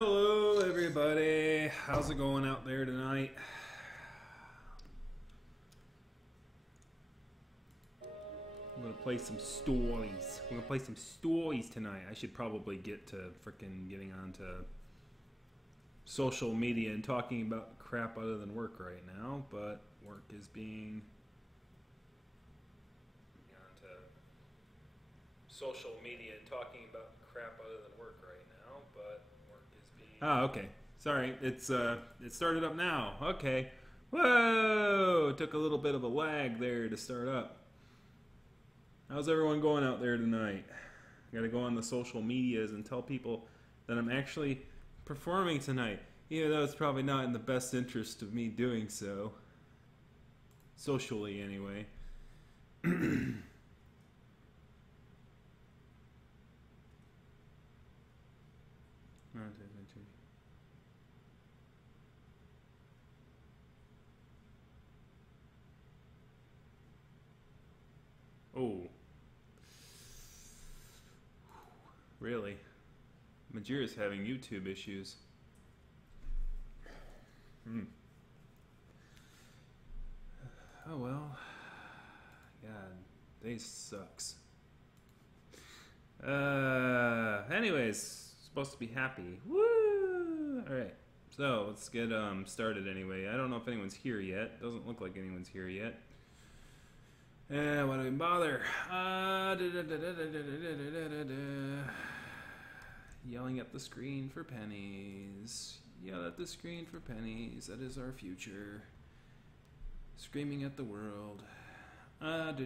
Hello everybody, how's it going out there tonight? I'm gonna play some stories. I'm gonna play some stories tonight. I should probably get to frickin' getting onto social media and talking about crap other than work right now, but work is being onto social media and talking about crap other than work right now, but work is being okay. Sorry, it started up now. Okay. Whoa! Took a little bit of a lag there to start up. How's everyone going out there tonight? I gotta go on the social medias and tell people that I'm actually performing tonight, even though it's probably not in the best interest of me doing so. Socially, anyway. Oh. Really? Majira's having YouTube issues. Oh well. God, they sucks. Anyways, supposed to be happy. Woo! Alright. So, let's get started anyway. I don't know if anyone's here yet. Doesn't look like anyone's here yet. Why do we bother? Yelling at the screen for pennies. Yell at the screen for pennies. That is our future. Screaming at the world. Alright.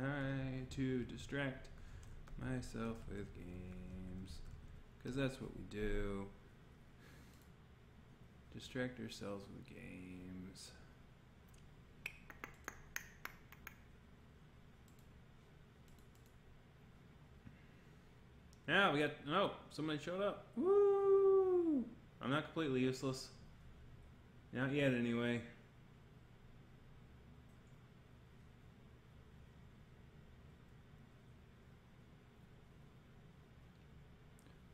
Alright, to distract myself with games. Because that's what we do. Distract ourselves with games. Yeah, we got... Oh, somebody showed up. Woo! I'm not completely useless. Not yet, anyway.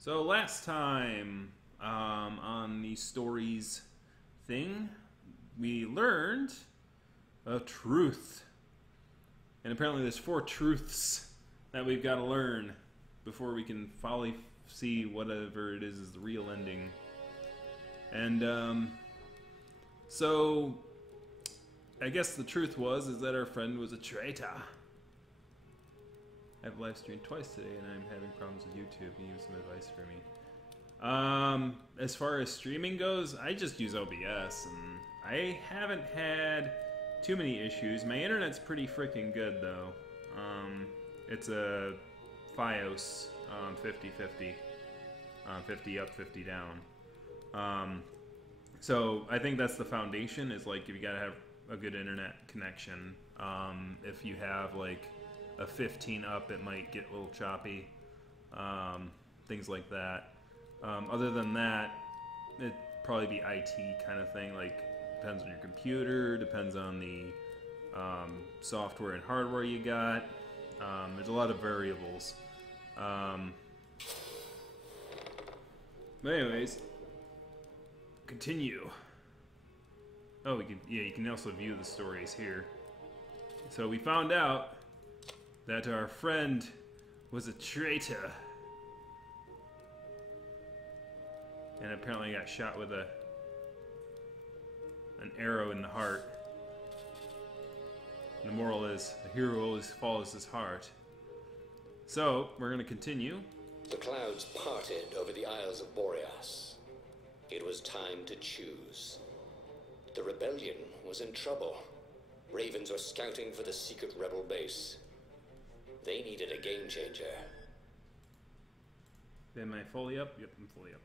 So last time on the stories thing, we learned a truth. And apparently there's 4 truths that we've got to learn before we can finally see whatever it is the real ending. And so I guess the truth is that our friend was a traitor. I've live streamed twice today and I'm having problems with YouTube. Can you give some advice for me? As far as streaming goes, I just use OBS and I haven't had too many issues. My internet's pretty freaking good though. It's a FiOS 50-50, 50 up, 50 down. So I think that's the foundation, is like, you gotta have a good internet connection. If you have like a 15 up, it might get a little choppy, things like that. Other than that, it'd probably be IT kind of thing, like depends on your computer, depends on the software and hardware you got. There's a lot of variables. But anyways, continue. Oh, you can also view the stories here. So we found out that our friend was a traitor. And apparently got shot with an arrow in the heart. And the moral is, the hero always follows his heart. So, we're going to continue. The clouds parted over the Isles of Boreas. It was time to choose. The rebellion was in trouble. Ravens were scouting for the secret rebel base. They needed a game changer. Am I fully up? Yep, I'm fully up.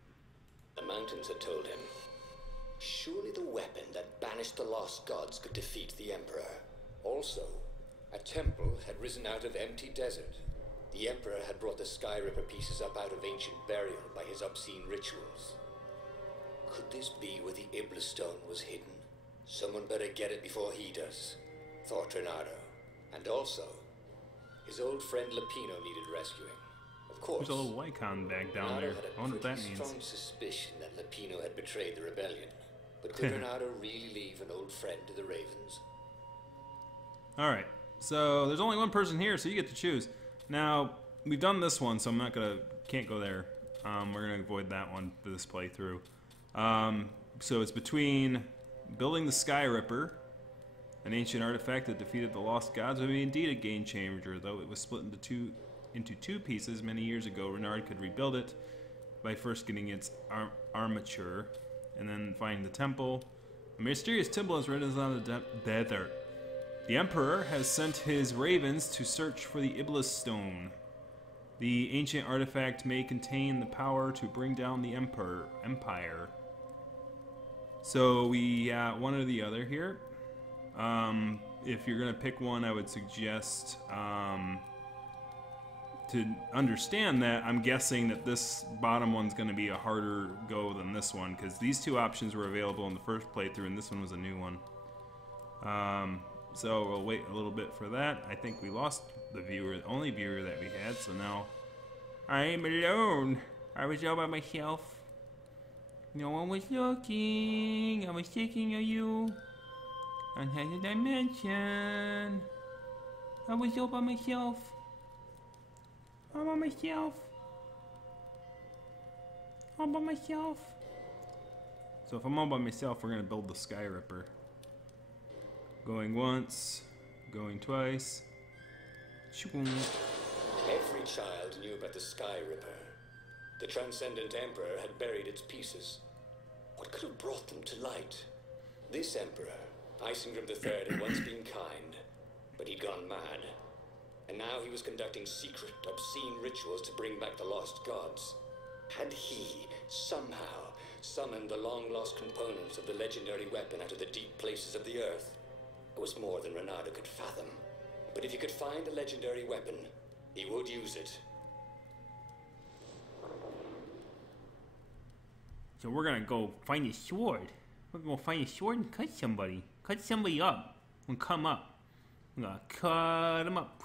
The mountains had told him, surely the weapon that banished the lost gods could defeat the Emperor. Also, a temple had risen out of empty desert. The Emperor had brought the Sky Ripper pieces up out of ancient burial by his obscene rituals. Could this be where the Iblis Stone was hidden? Someone better get it before he does, thought Renato. And also, His old friend Lapino needed rescuing. Of course. There's a little icon back down there. I wonder what that means. Strong suspicion that Lapino had betrayed the rebellion. But could Renato really leave an old friend to the Ravens? Alright, so there's only one person here, so you get to choose. Now, we've done this one, so can't go there. We're gonna avoid that one for this playthrough. So it's between building the Sky Ripper, an ancient artifact that defeated the lost gods. I mean, indeed a game changer, though it was split into two pieces many years ago. Renard could rebuild it by first getting its armature, and then finding the temple. A mysterious temple has risen on the desert. The Emperor has sent his ravens to search for the Iblis Stone. The ancient artifact may contain the power to bring down the Empire. So we got one or the other here. If you're gonna pick one, I would suggest to understand that, I'm guessing that this bottom one's going to be a harder go than this one, because these two options were available in the first playthrough, and this one was a new one. So we'll wait a little bit for that. I think we lost the only viewer that we had, so now I am alone. I was all by myself. No one was looking. I was thinking of you. Unheaded dimension. I was all by myself. All by myself. All by myself. So if I'm all by myself, we're gonna build the Sky Ripper. Going once, going twice. Every child knew about the Sky Ripper. The Transcendent Emperor had buried its pieces. What could have brought them to light? This Emperor, Isengrim III, had once been kind, but he'd gone mad. And now he was conducting secret, obscene rituals to bring back the lost gods. Had he, somehow, summoned the long-lost components of the legendary weapon out of the deep places of the earth? It was more than Renato could fathom. But if he could find a legendary weapon, he would use it. So we're gonna go find a sword. We're gonna find a sword and cut somebody. Cut somebody up. And come up. I'm gonna cut them up.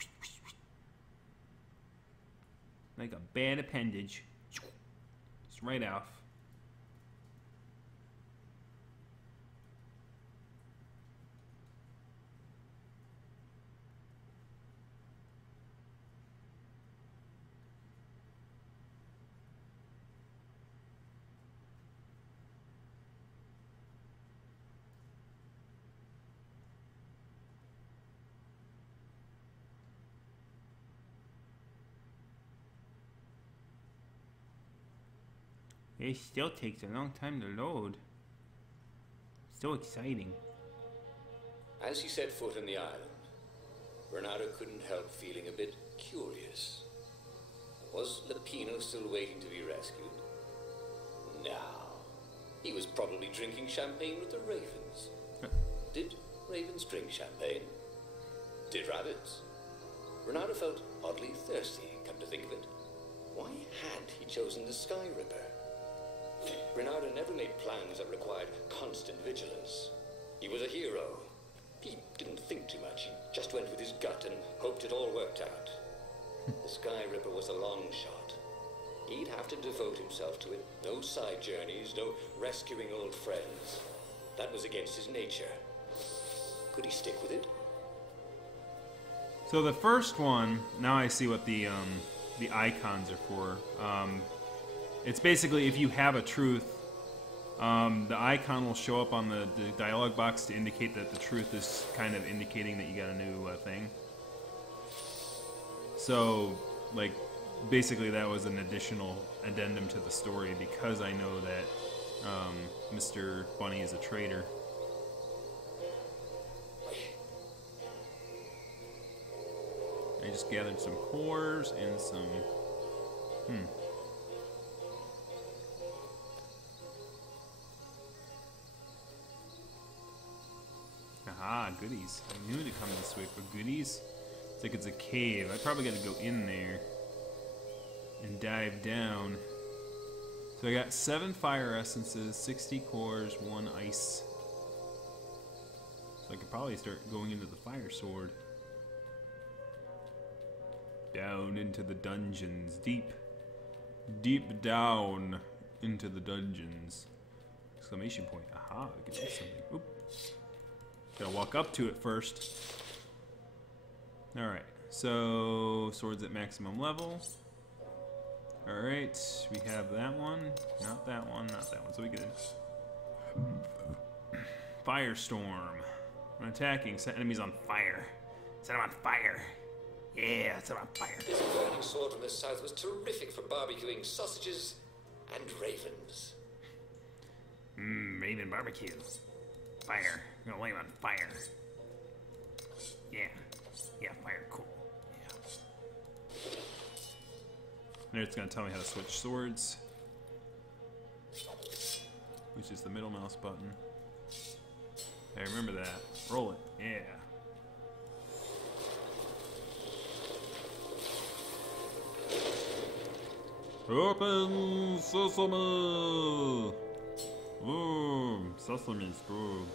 Like a bad appendage. Just right off. It still takes a long time to load. So exciting. As he set foot on the island, Renato couldn't help feeling a bit curious. Was Lapino still waiting to be rescued? No. He was probably drinking champagne with the ravens. Did ravens drink champagne? Did rabbits? Renato felt oddly thirsty, come to think of it. Why had he chosen the Sky Ripper? Renato never made plans that required constant vigilance. He was a hero. He didn't think too much. He just went with his gut and hoped it all worked out. The Sky Ripper was a long shot. He'd have to devote himself to it. No side journeys, no rescuing old friends. That was against his nature. Could he stick with it? So the first one, now I see what the icons are for. It's basically if you have a truth, the icon will show up on the dialog box to indicate that the truth is kind of indicating that you got a new thing. So, like, basically that was an additional addendum to the story because I know that Mr. Bunny is a traitor. I just gathered some cores and some... Aha, goodies. I knew to come this way for goodies. It's like it's a cave. I probably gotta go in there and dive down. So I got 7 fire essences, 60 cores, 1 ice. So I could probably start going into the fire sword. Down into the dungeons. Deep. Deep down into the dungeons. Exclamation point. Aha, we can do something. Oop. Gotta walk up to it first. Alright, so swords at maximum level. Alright, we have that one. Not that one, not that one. So we can. Firestorm. When attacking, set enemies on fire. Set them on fire. Yeah, set them on fire. This burning sword from the south was terrific for barbecuing sausages and ravens. Raven barbecue. Fire. I'm gonna lay them on fire. Yeah. Yeah, fire, cool. Yeah. And it's gonna tell me how to switch swords. Which is the middle mouse button. I remember that. Roll it. Yeah. Open sesame! Ooh, sesame's good.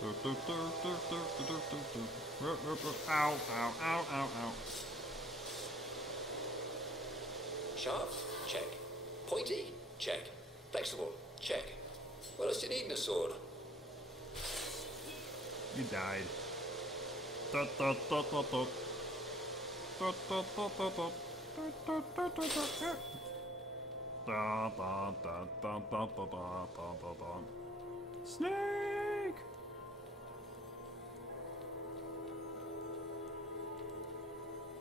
Ow, ow, ow, ow, ow. Sharp? Check. Pointy? Check. Flexible? Check. What else do you need in a sword? You died. Snake!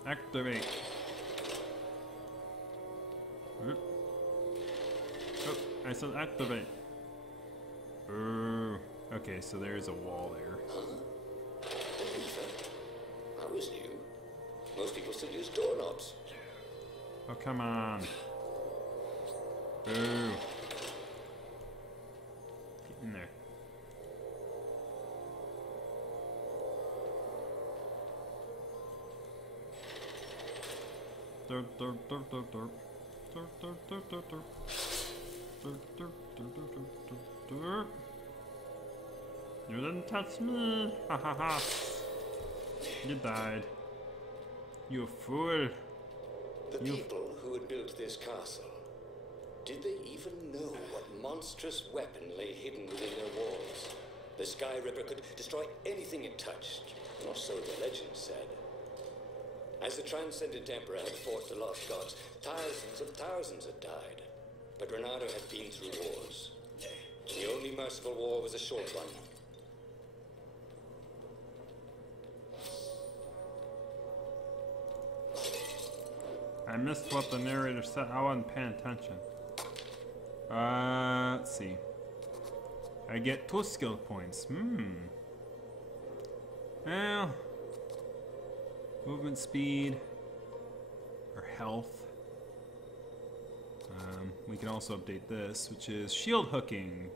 Activate. Oh, I said activate. Okay, so there's a wall there. Huh? A lever? That was new. Most people still use doorknobs. Oh, come on. Boo. Get in there. You didn't touch me! Ha ha ha! You died. You fool! The people who had built this castle, did they even know what monstrous weapon lay hidden within their walls? The Sky Ripper could destroy anything it touched, or so the legend said. As the Transcendent Emperor had fought the lost gods, thousands had died. But Renato had been through wars. The only merciful war was a short one. I missed what the narrator said. I wasn't paying attention. Let's see. I get 2 skill points. Well, movement speed or health. We can also update this, which is shield hooking.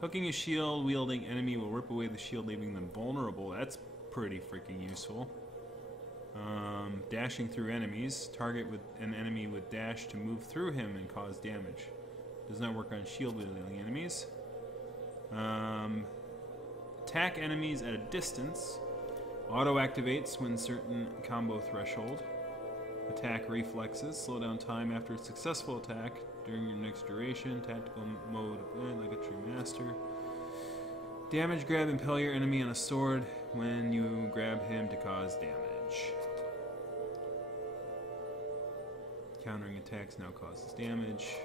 Hooking a shield wielding enemy will rip away the shield, leaving them vulnerable. That's pretty freaking useful. Dashing through enemies. Target with an enemy with dash to move through him and cause damage. Does not work on shield wielding enemies. Attack enemies at a distance. Auto activates when certain combo threshold. Attack reflexes. Slow down time after a successful attack during your next duration. Tactical mode like a true master. Damage grab. Impale your enemy on a sword when you grab him to cause damage. Countering attacks now causes damage.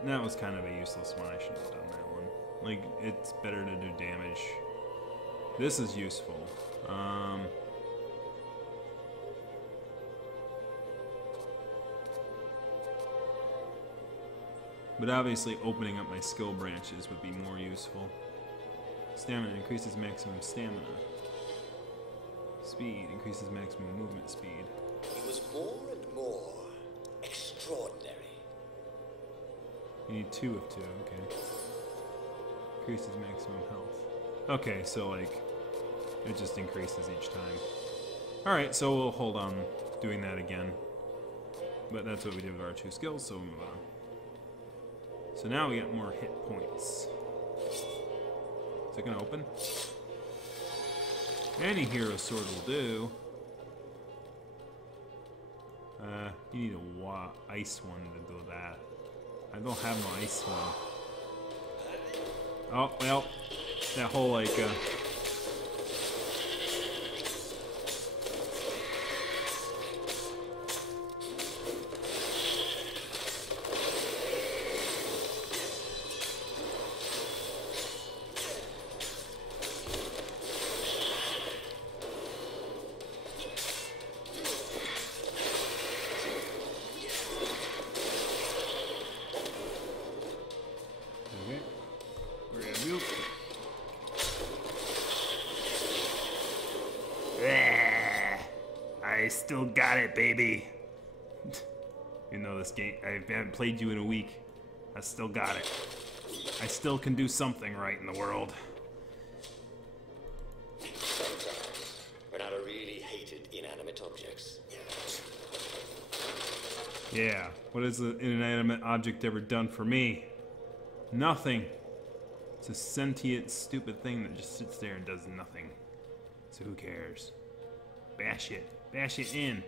And that was kind of a useless one. I shouldn't have done that one. Like, it's better to do damage. This is useful. But obviously opening up my skill branches would be more useful. Stamina increases maximum stamina. Speed increases maximum movement speed. He was more and more extraordinary. You need 2 of 2, okay. Increases maximum health. Okay, so like, it just increases each time. Alright, so we'll hold on doing that again. But that's what we did with our 2 skills, so we'll move on. So now we got more hit points. Is it gonna open? Any hero sword will do. You need a ice one to do that. I don't have no ice one. Oh, well, that whole, like, I still got it, baby. You know this game, I haven't played you in a week. I still got it. I still can do something right in the world. Sometimes, when I really hated inanimate objects. Yeah, what has an inanimate object ever done for me? Nothing. It's a sentient, stupid thing that just sits there and does nothing. So who cares? Bash it. Bash it in.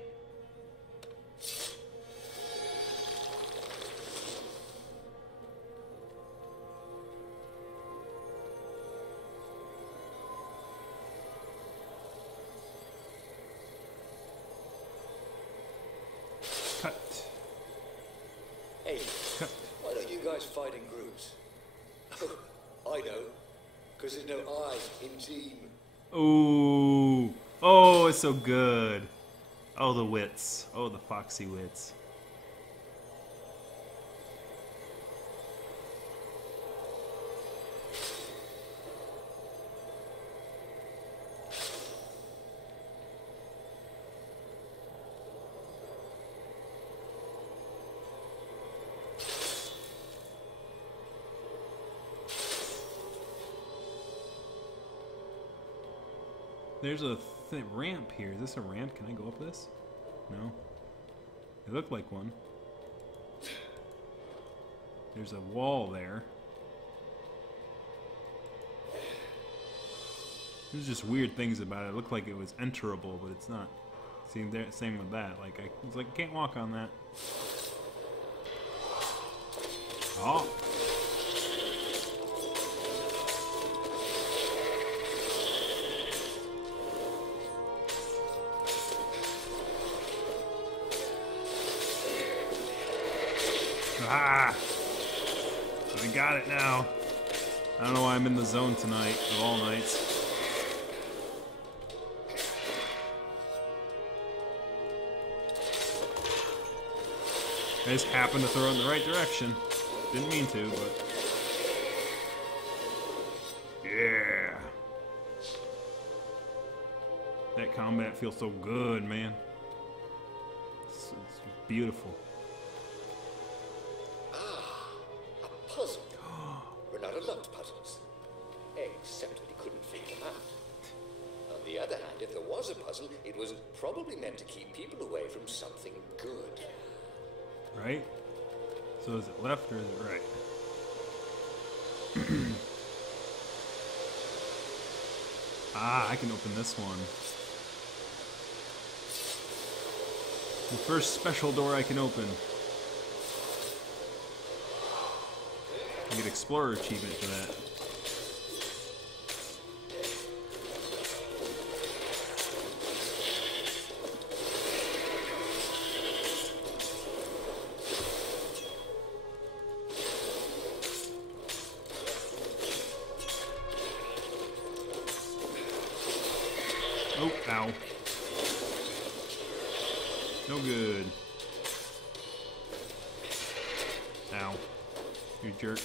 Cut. Hey, Cut. why don't you guys fight in groups? Oh, I know. Because there's no I in team. Ooh. Oh, it's so good. Oh, the wits. Oh, the foxy wits. There's a ramp here. Is this a ramp? Can I go up this? No. It looked like one. There's a wall there. There's just weird things about it. It looked like it was enterable, but it's not. Same there. Same with that. Like it's like I can't walk on that. Oh. Ah! I got it now. I don't know why I'm in the zone tonight, of all nights. I just happened to throw it in the right direction. Didn't mean to, but... Yeah! That combat feels so good, man. It's beautiful. Puzzle. We're not allowed puzzles. Except that he couldn't figure them out. On the other hand, if there was a puzzle, it was probably meant to keep people away from something good. Right? So is it left or is it right? Ah, I can open this one. The first special door I can open. I get Explorer achievement for that. Oh, ow. No good. Ow. You jerk.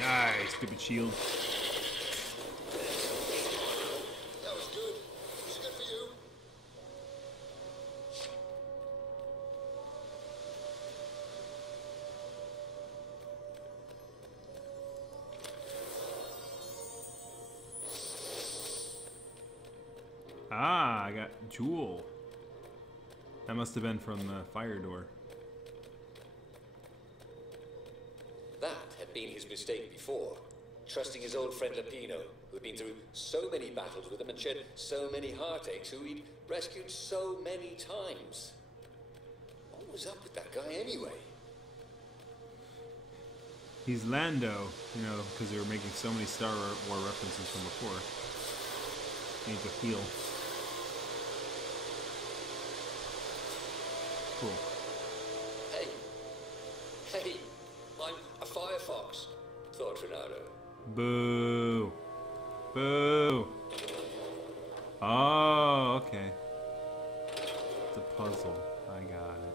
Die, stupid shield. That was good. It's good for you. Ah, I got Jewel. That must have been from the fire door. That had been his mistake before. trusting his old friend Lapino, who'd been through so many battles with him and shed so many heartaches, who he'd rescued so many times. What was up with that guy anyway? He's Lando, you know, because they were making so many Star Wars references from before. Need to heal. Cool. Hey, I'm a firefox, thought Renato. Boo. Boo. Oh, okay. It's a puzzle. I got it.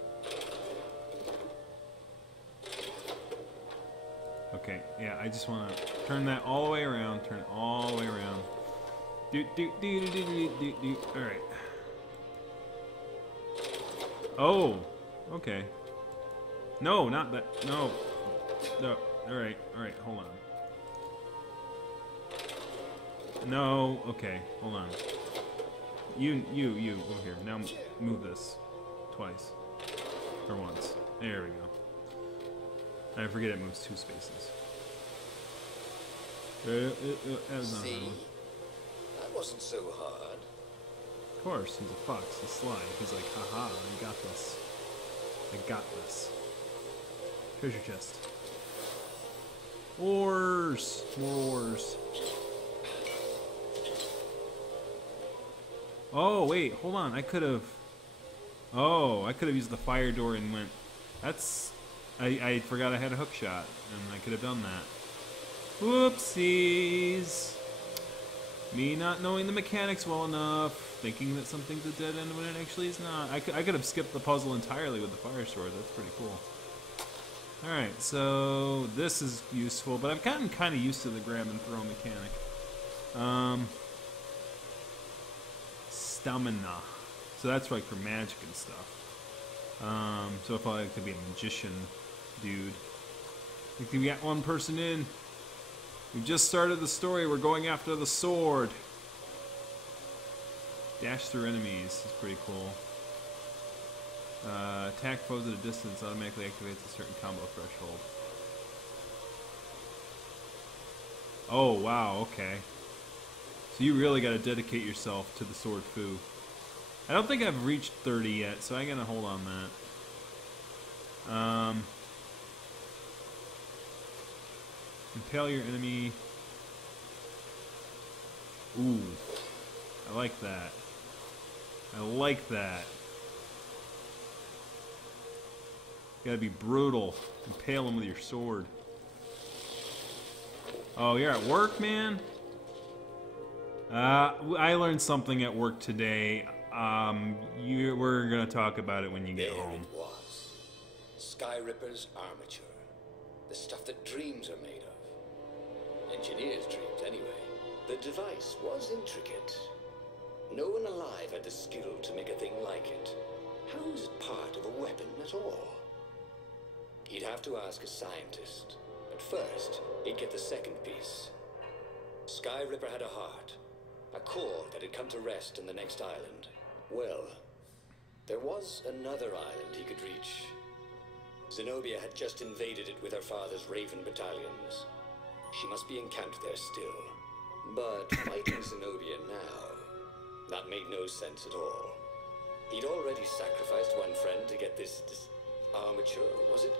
Okay, yeah, I just want to turn that all the way around. Turn it all the way around. Alright. Oh, okay. No, not that. No. No. Alright, hold on. No, okay, hold on. You, over here. Now move this. Twice. Or once. There we go. I forget it moves 2 spaces. See? That wasn't so hard. Of course, he's a fox. He's sly. He's like, haha, I got this. I got this. Treasure chest. Ores! More ores. Oh, wait, hold on. I could have... Oh, I could have used the fire door and went... That's... I forgot I had a hook shot, and I could have done that. Whoopsies! Me not knowing the mechanics well enough, thinking that something's a dead end when it actually is not. I could have skipped the puzzle entirely with the fire sword. That's pretty cool. Alright, so this is useful, but I've gotten kind of used to the grab and throw mechanic. Stamina. So that's like for magic and stuff. So if I could be a magician dude. I think we got one person in. We've just started the story. We're going after the sword. Dash through enemies is pretty cool. Attack foes at a distance automatically activates a certain combo threshold. Oh, wow, okay. So you really got to dedicate yourself to the sword foo. I don't think I've reached 30 yet, so I gotta hold on that. Impale your enemy. Ooh. I like that. I like that. You gotta be brutal. Impale him with your sword. Oh, you're at work, man? I learned something at work today. We're gonna talk about it when you get home. There it was. Skyripper's armature. The stuff that dreams are made of. Engineers' dreams, anyway. The device was intricate. No one alive had the skill to make a thing like it. How is it part of a weapon at all? He'd have to ask a scientist. But first, he'd get the second piece. Skyripper had a heart. A core that had come to rest in the next island. Well, there was another island he could reach. Zenobia had just invaded it with her father's Raven battalions. She must be encamped there still. But fighting Zenobia now, that made no sense at all. He'd already sacrificed one friend to get this armature, was it?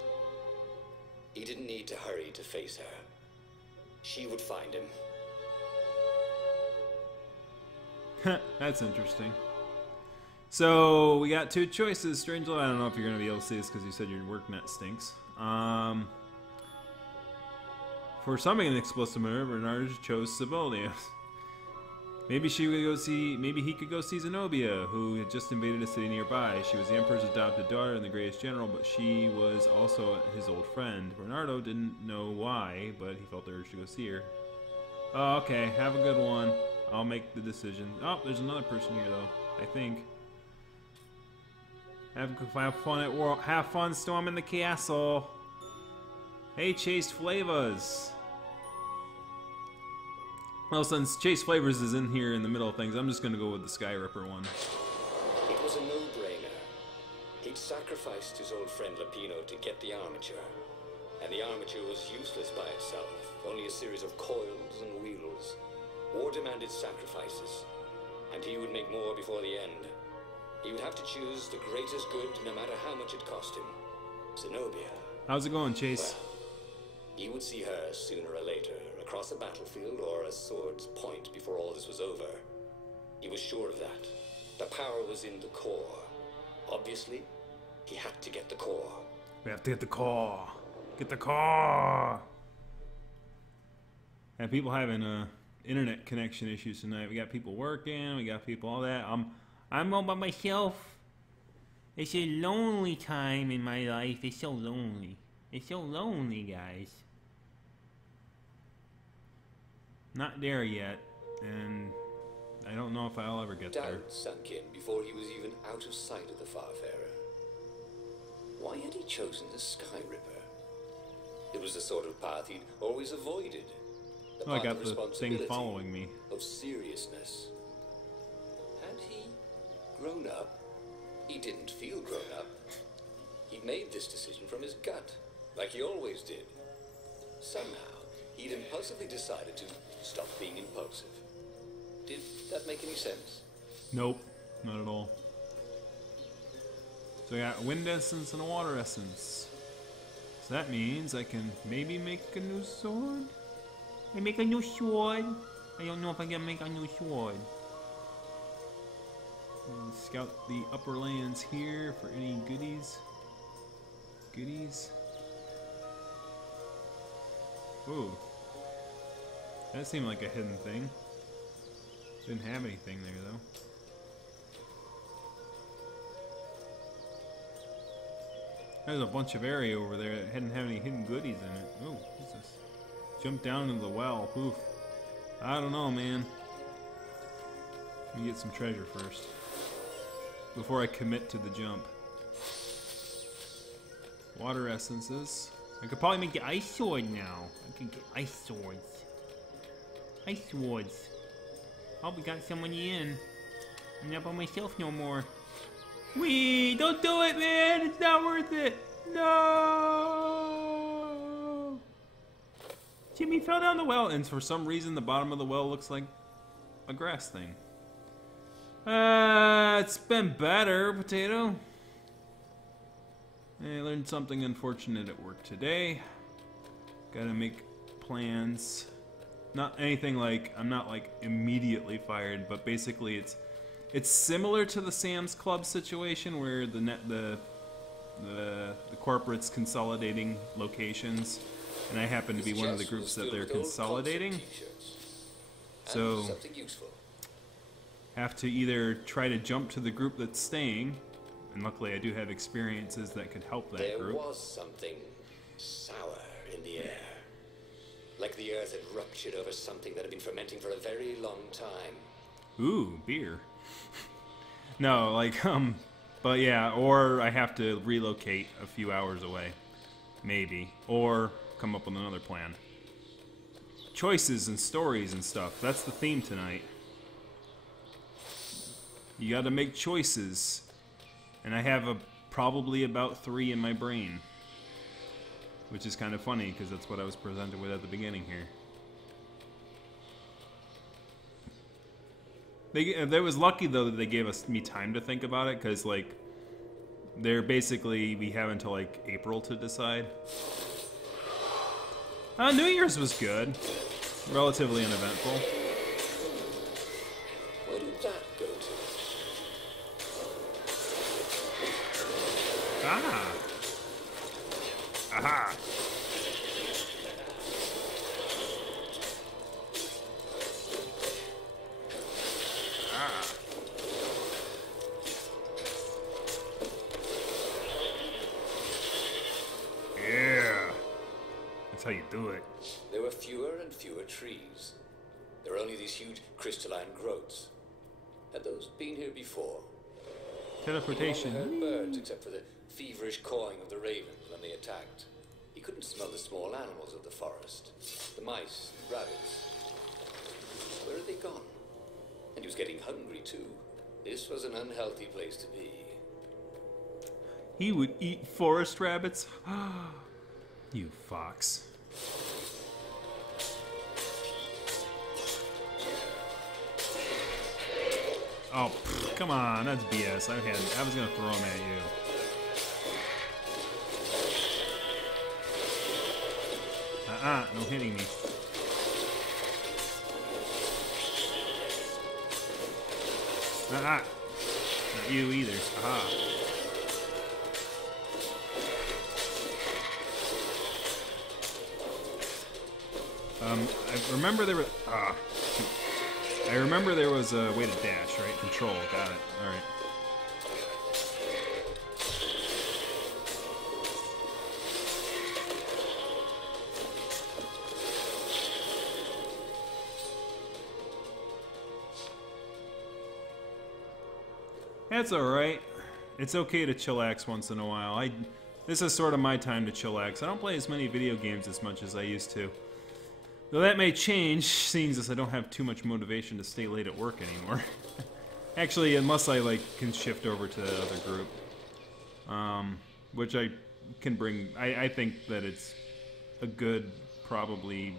He didn't need to hurry to face her. She would find him. That's interesting. So, we got 2 choices. Strangely, I don't know if you're going to be able to see this because you said your work net stinks. For something an explosive maneuver, Bernard chose Sibelius. Maybe he could go see Zenobia, who had just invaded a city nearby. She was the Emperor's adopted daughter and the greatest general, but she was also his old friend. Bernardo didn't know why, but he felt the urge to go see her. Oh, okay, have a good one. I'll make the decision. Oh, there's another person here, though, I think. Have fun at war. Have fun storming the castle. Hey, Chase Flavors. Well, since Chase Flavors is in here in the middle of things, I'm just going to go with the Skyripper one. It was a no-brainer. He'd sacrificed his old friend Lapino to get the armature. And the armature was useless by itself, only a series of coils and wheels. War demanded sacrifices, and he would make more before the end. He would have to choose the greatest good, no matter how much it cost him. Zenobia. How's it going, Chase? Well, he would see her sooner or later, across a battlefield or a sword's point before all this was over. He was sure of that. The power was in the core. Obviously, he had to get the core. We have to get the core. Get the core. And people having internet connection issues tonight. We got people working. We got people all that. I'm all by myself. It's a lonely time in my life. It's so lonely. It's so lonely, guys. Not there yet, and I don't know if I'll ever get there. Doubt sunk in before he was even out of sight of the Farfarer. Why had he chosen the Sky Ripper? It was the sort of path he'd always avoided. The Oh, I path got of the thing responsibility, following me. of seriousness. Had he grown up? He didn't feel grown up. He'd made this decision from his gut, like he always did. Somehow, he'd impulsively decided to stop being impulsive. Did that make any sense? Nope, not at all. So I got a wind essence and a water essence. So that means I can maybe make a new sword? I make a new sword? I don't know if I can make a new sword. And scout the upper lands here for any goodies. Goodies. Ooh. That seemed like a hidden thing. Didn't have anything there though. There's a bunch of area over there that hadn't have any hidden goodies in it. Oh, what's this? Jump down into the well. Oof. I don't know, man. Let me get some treasure first. Before I commit to the jump. Water essences. I could probably make the ice sword now. I can get ice swords. Ice swords. Oh, we got someone in. I'm not by myself no more. Wee! Don't do it, man! It's not worth it! No! Jimmy fell down the well, and for some reason the bottom of the well looks like a grass thing. It's been better, Potato. I learned something unfortunate at work today. Gotta make plans. Not anything like, I'm not like immediately fired, but basically it's similar to the Sam's Club situation where the corporate's consolidating locations, and I happen to be one of the groups that they're consolidating. So have to either try to jump to the group that's staying, and luckily I do have experiences that could help that group. There was something sour in the air. Like the earth had ruptured over something that had been fermenting for a very long time. Ooh, beer. No, like, but yeah, or I have to relocate a few hours away. Maybe. Or come up with another plan. Choices and stories and stuff. That's the theme tonight. You gotta make choices. And I have probably about 3 in my brain. Which is kind of funny, because that's what I was presented with at the beginning here. They was lucky, though, that they gave me time to think about it, because, like, they're basically, we have until, like, April to decide. New Year's was good. Relatively uneventful. Where did that go to? Ah! Aha! Ah! Yeah! That's how you do it. There were fewer and fewer trees. There were only these huge crystalline growths. Had those been here before? Teleportation. He no longer heard birds except for the feverish cawing of the ravens when they attacked. He couldn't smell the small animals of the forest. The mice, rabbits. Where had they gone? And he was getting hungry too. This was an unhealthy place to be. He would eat forest rabbits. You fox. Oh, pff, come on, that's BS. I was gonna throw him at you. No hitting me. Not you either. Aha. I remember there was. I remember there was a way to dash, right? Control. Got it. All right. That's all right. It's okay to chillax once in a while. This is sort of my time to chillax. I don't play as many video games as much as I used to. Though that may change, seeing as I don't have too much motivation to stay late at work anymore. Actually, unless I can shift over to the other group, which I can bring. I think that it's a good probably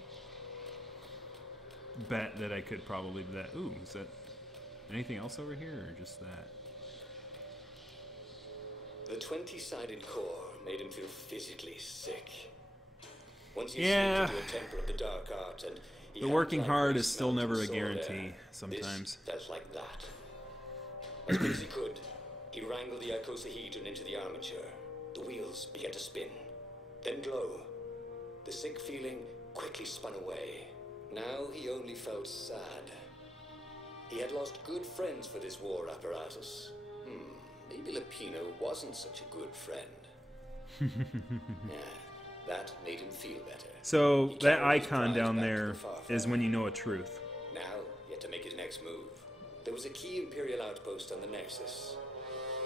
bet that I could probably do that. Ooh, is that anything else over here, or just that? The 20-sided core made him feel physically sick. Once he yeah. slipped into a temple of the dark art, and the working hard is still never a guarantee. Sometimes. This felt like that. As quick as he could, he wrangled the icosahedron into the armature. The wheels began to spin, then glow. The sick feeling quickly spun away. Now he only felt sad. He had lost good friends for this war apparatus. Maybe Lapino wasn't such a good friend. Yeah, that made him feel better. So that icon down there is when you know a truth. Now he had to make his next move. There was a key Imperial outpost on the Nexus.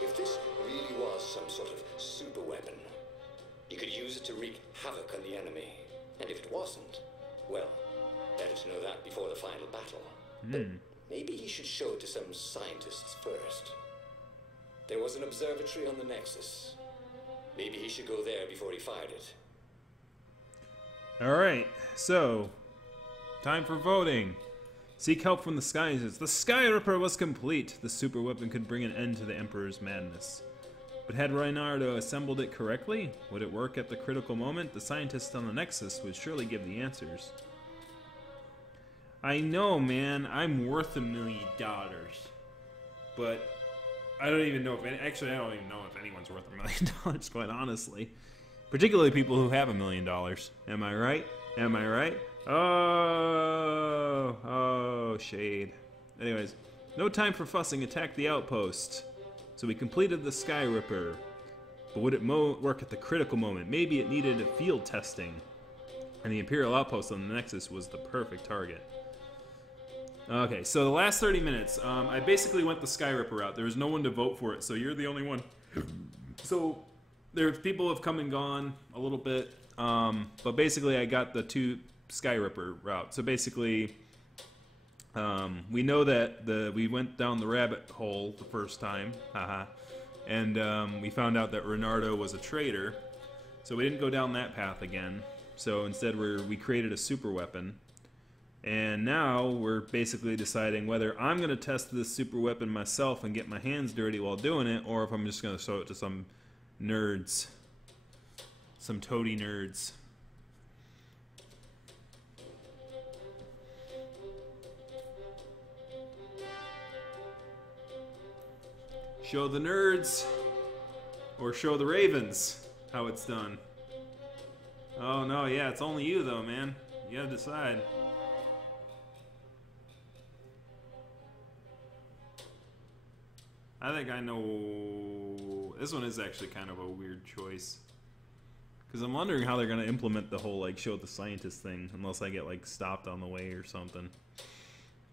If this really was some sort of super weapon, he could use it to wreak havoc on the enemy. And if it wasn't, well, let us know that before the final battle. But maybe he should show it to some scientists first. There was an observatory on the Nexus. Maybe he should go there before he fired it. Alright, so time for voting. Seek help from the skies. The Sky Ripper was complete. The super weapon could bring an end to the Emperor's madness. But had Reinardo assembled it correctly? Would it work at the critical moment? The scientists on the Nexus would surely give the answers. I know, man, I'm worth $1 million. But I don't even know if actually I don't even know if anyone's worth $1 million, quite honestly. Particularly people who have $1 million. Am I right? Am I right? Oh, shade. Anyways, no time for fussing. Attack the outpost. So we completed the Sky Ripper. But would it work at the critical moment? Maybe it needed a field testing. And the Imperial outpost on the Nexus was the perfect target. Okay, so the last 30 minutes, I basically went the Sky Ripper route. There was no one to vote for it, so you're the only one. So there's people have come and gone a little bit, but basically I got the 2 Sky Ripper route. So basically, we know that we went down the rabbit hole the first time, haha, and we found out that Renardo was a traitor. So we didn't go down that path again. So instead, we created a super weapon. And now we're basically deciding whether I'm going to test this super weapon myself and get my hands dirty while doing it, or if I'm just going to show it to some nerds. Some toady nerds. Show the nerds, or show the ravens how it's done. Oh no, yeah, it's only you though, man. You gotta decide. I think I know. This one is actually kind of a weird choice. Because I'm wondering how they're going to implement the whole, show the scientist thing, unless I get, stopped on the way or something.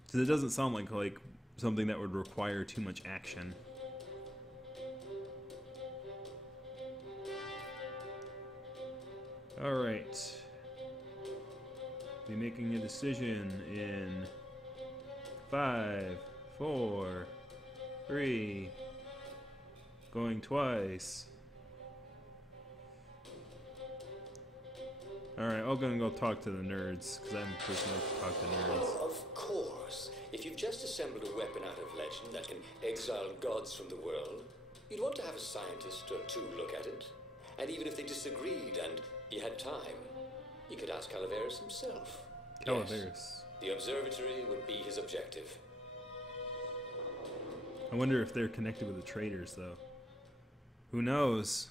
Because it doesn't sound like something that would require too much action. Alright. Be making a decision in 5, 4... 3, going twice. Alright, I'm gonna go talk to the nerds, because I'm the person who talk to nerds. Oh, of course. If you've just assembled a weapon out of legend that can exile gods from the world, you'd want to have a scientist or two look at it. And even if they disagreed and you had time, you could ask Calaveras himself. Calaveras. Yes, the observatory would be his objective. I wonder if they're connected with the traders, though. Who knows?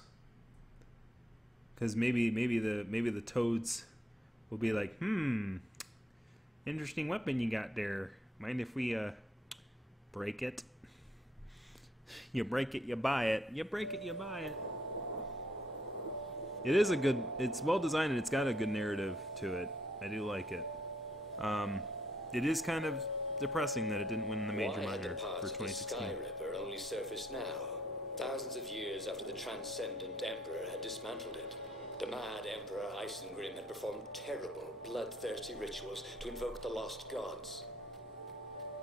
Because maybe the toads will be like, interesting weapon you got there. Mind if we break it? You break it, you buy it. You break it, you buy it. It is a good. It's well designed and it's got a good narrative to it. I do like it. It is kind of depressing that it didn't win the major minor for 2016. Why had the Sky Ripper only surfaced now? Thousands of years after the Transcendent Emperor had dismantled it. The mad Emperor Isengrim had performed terrible, bloodthirsty rituals to invoke the lost gods.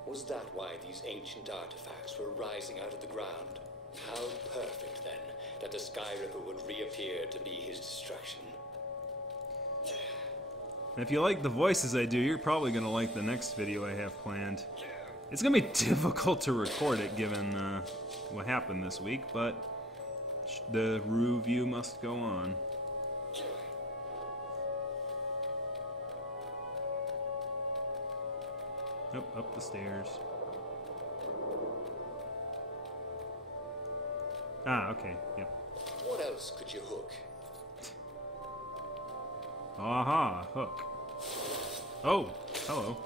Was that why these ancient artifacts were rising out of the ground? How perfect, then, that the Sky Ripper would reappear to be his destruction. And if you like the voices I do, you're probably going to like the next video I have planned. It's going to be difficult to record it given what happened this week, but the Rooview must go on. Oh, up the stairs. Ah, okay, yep. What else could you hook? Aha, hook. Oh, hello.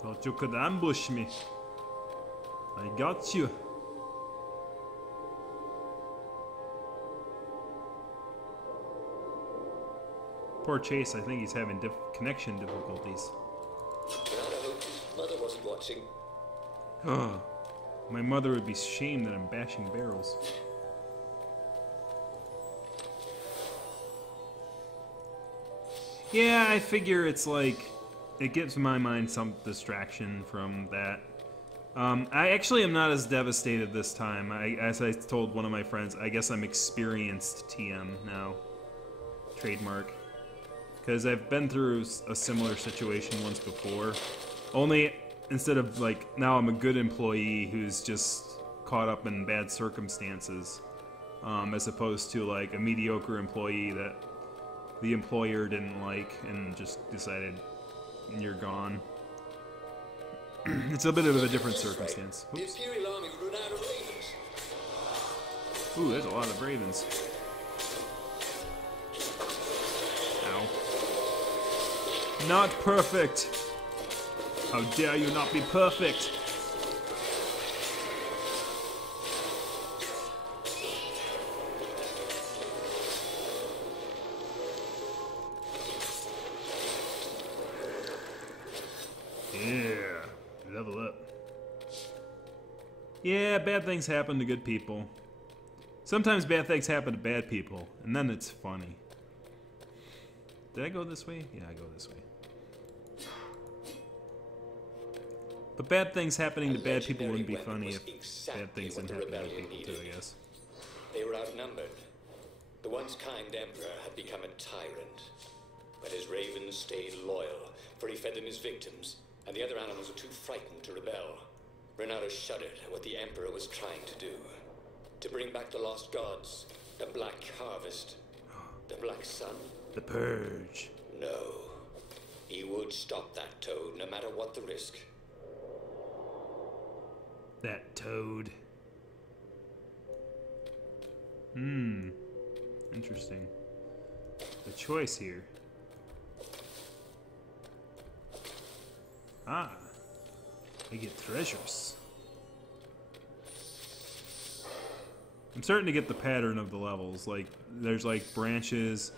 Thought you could ambush me. I got you. Poor Chase, I think he's having connection difficulties. I hope his mother wasn't watching. Oh, my mother would be shamed that I'm bashing barrels. Yeah, I figure it's like, it gives my mind some distraction from that. I actually am not as devastated this time. As I told one of my friends, I guess I'm experienced TM now. Trademark. Because I've been through a similar situation once before. Only, instead of like, now I'm a good employee who's just caught up in bad circumstances. As opposed to like a mediocre employee that the employer didn't like and just decided you're gone. It's a bit of a different circumstance. The Imperial Army would run out of ravens. Ooh, there's a lot of ravens. Ow. Not perfect! How dare you not be perfect! Yeah, level up. Yeah, bad things happen to good people. Sometimes bad things happen to bad people, and then it's funny. Did I go this way? Yeah, I go this way. But bad things happening to bad people wouldn't be funny if bad things didn't happen to other people too, I guess. They were outnumbered. The once kind emperor had become a tyrant. But his ravens stayed loyal, for he fed them his victims, and the other animals were too frightened to rebel. Renato shuddered at what the emperor was trying to do. To bring back the lost gods, the Black Harvest, the Black Sun. The Purge. No. He would stop that toad, no matter what the risk. That toad. Interesting. The choice here. Ah. I get treasures. I'm starting to get the pattern of the levels. Like, there's like branches,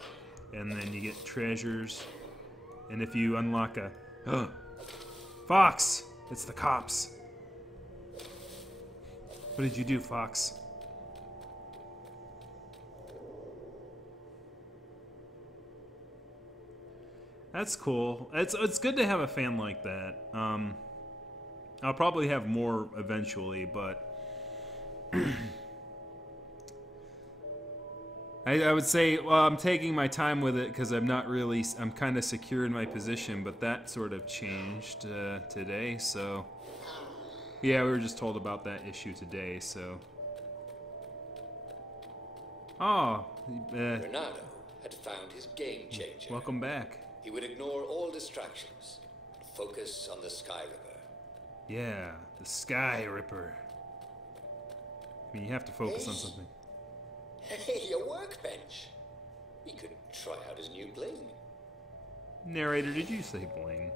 and then you get treasures. And if you unlock a... Fox! It's the cops. What did you do, Fox? That's cool. It's good to have a fan like that. I'll probably have more eventually, but I would say, well, I'm taking my time with it because I'm kind of secure in my position, but that sort of changed today, so... Yeah, we were just told about that issue today, so... Oh, Bernardo had found his game changer. Welcome back. He would ignore all distractions and focus on the Sky Ripper. Yeah, the Sky Ripper. I mean, you have to focus on something. Hey, a workbench. He could try out his new bling. Narrator, did you say bling?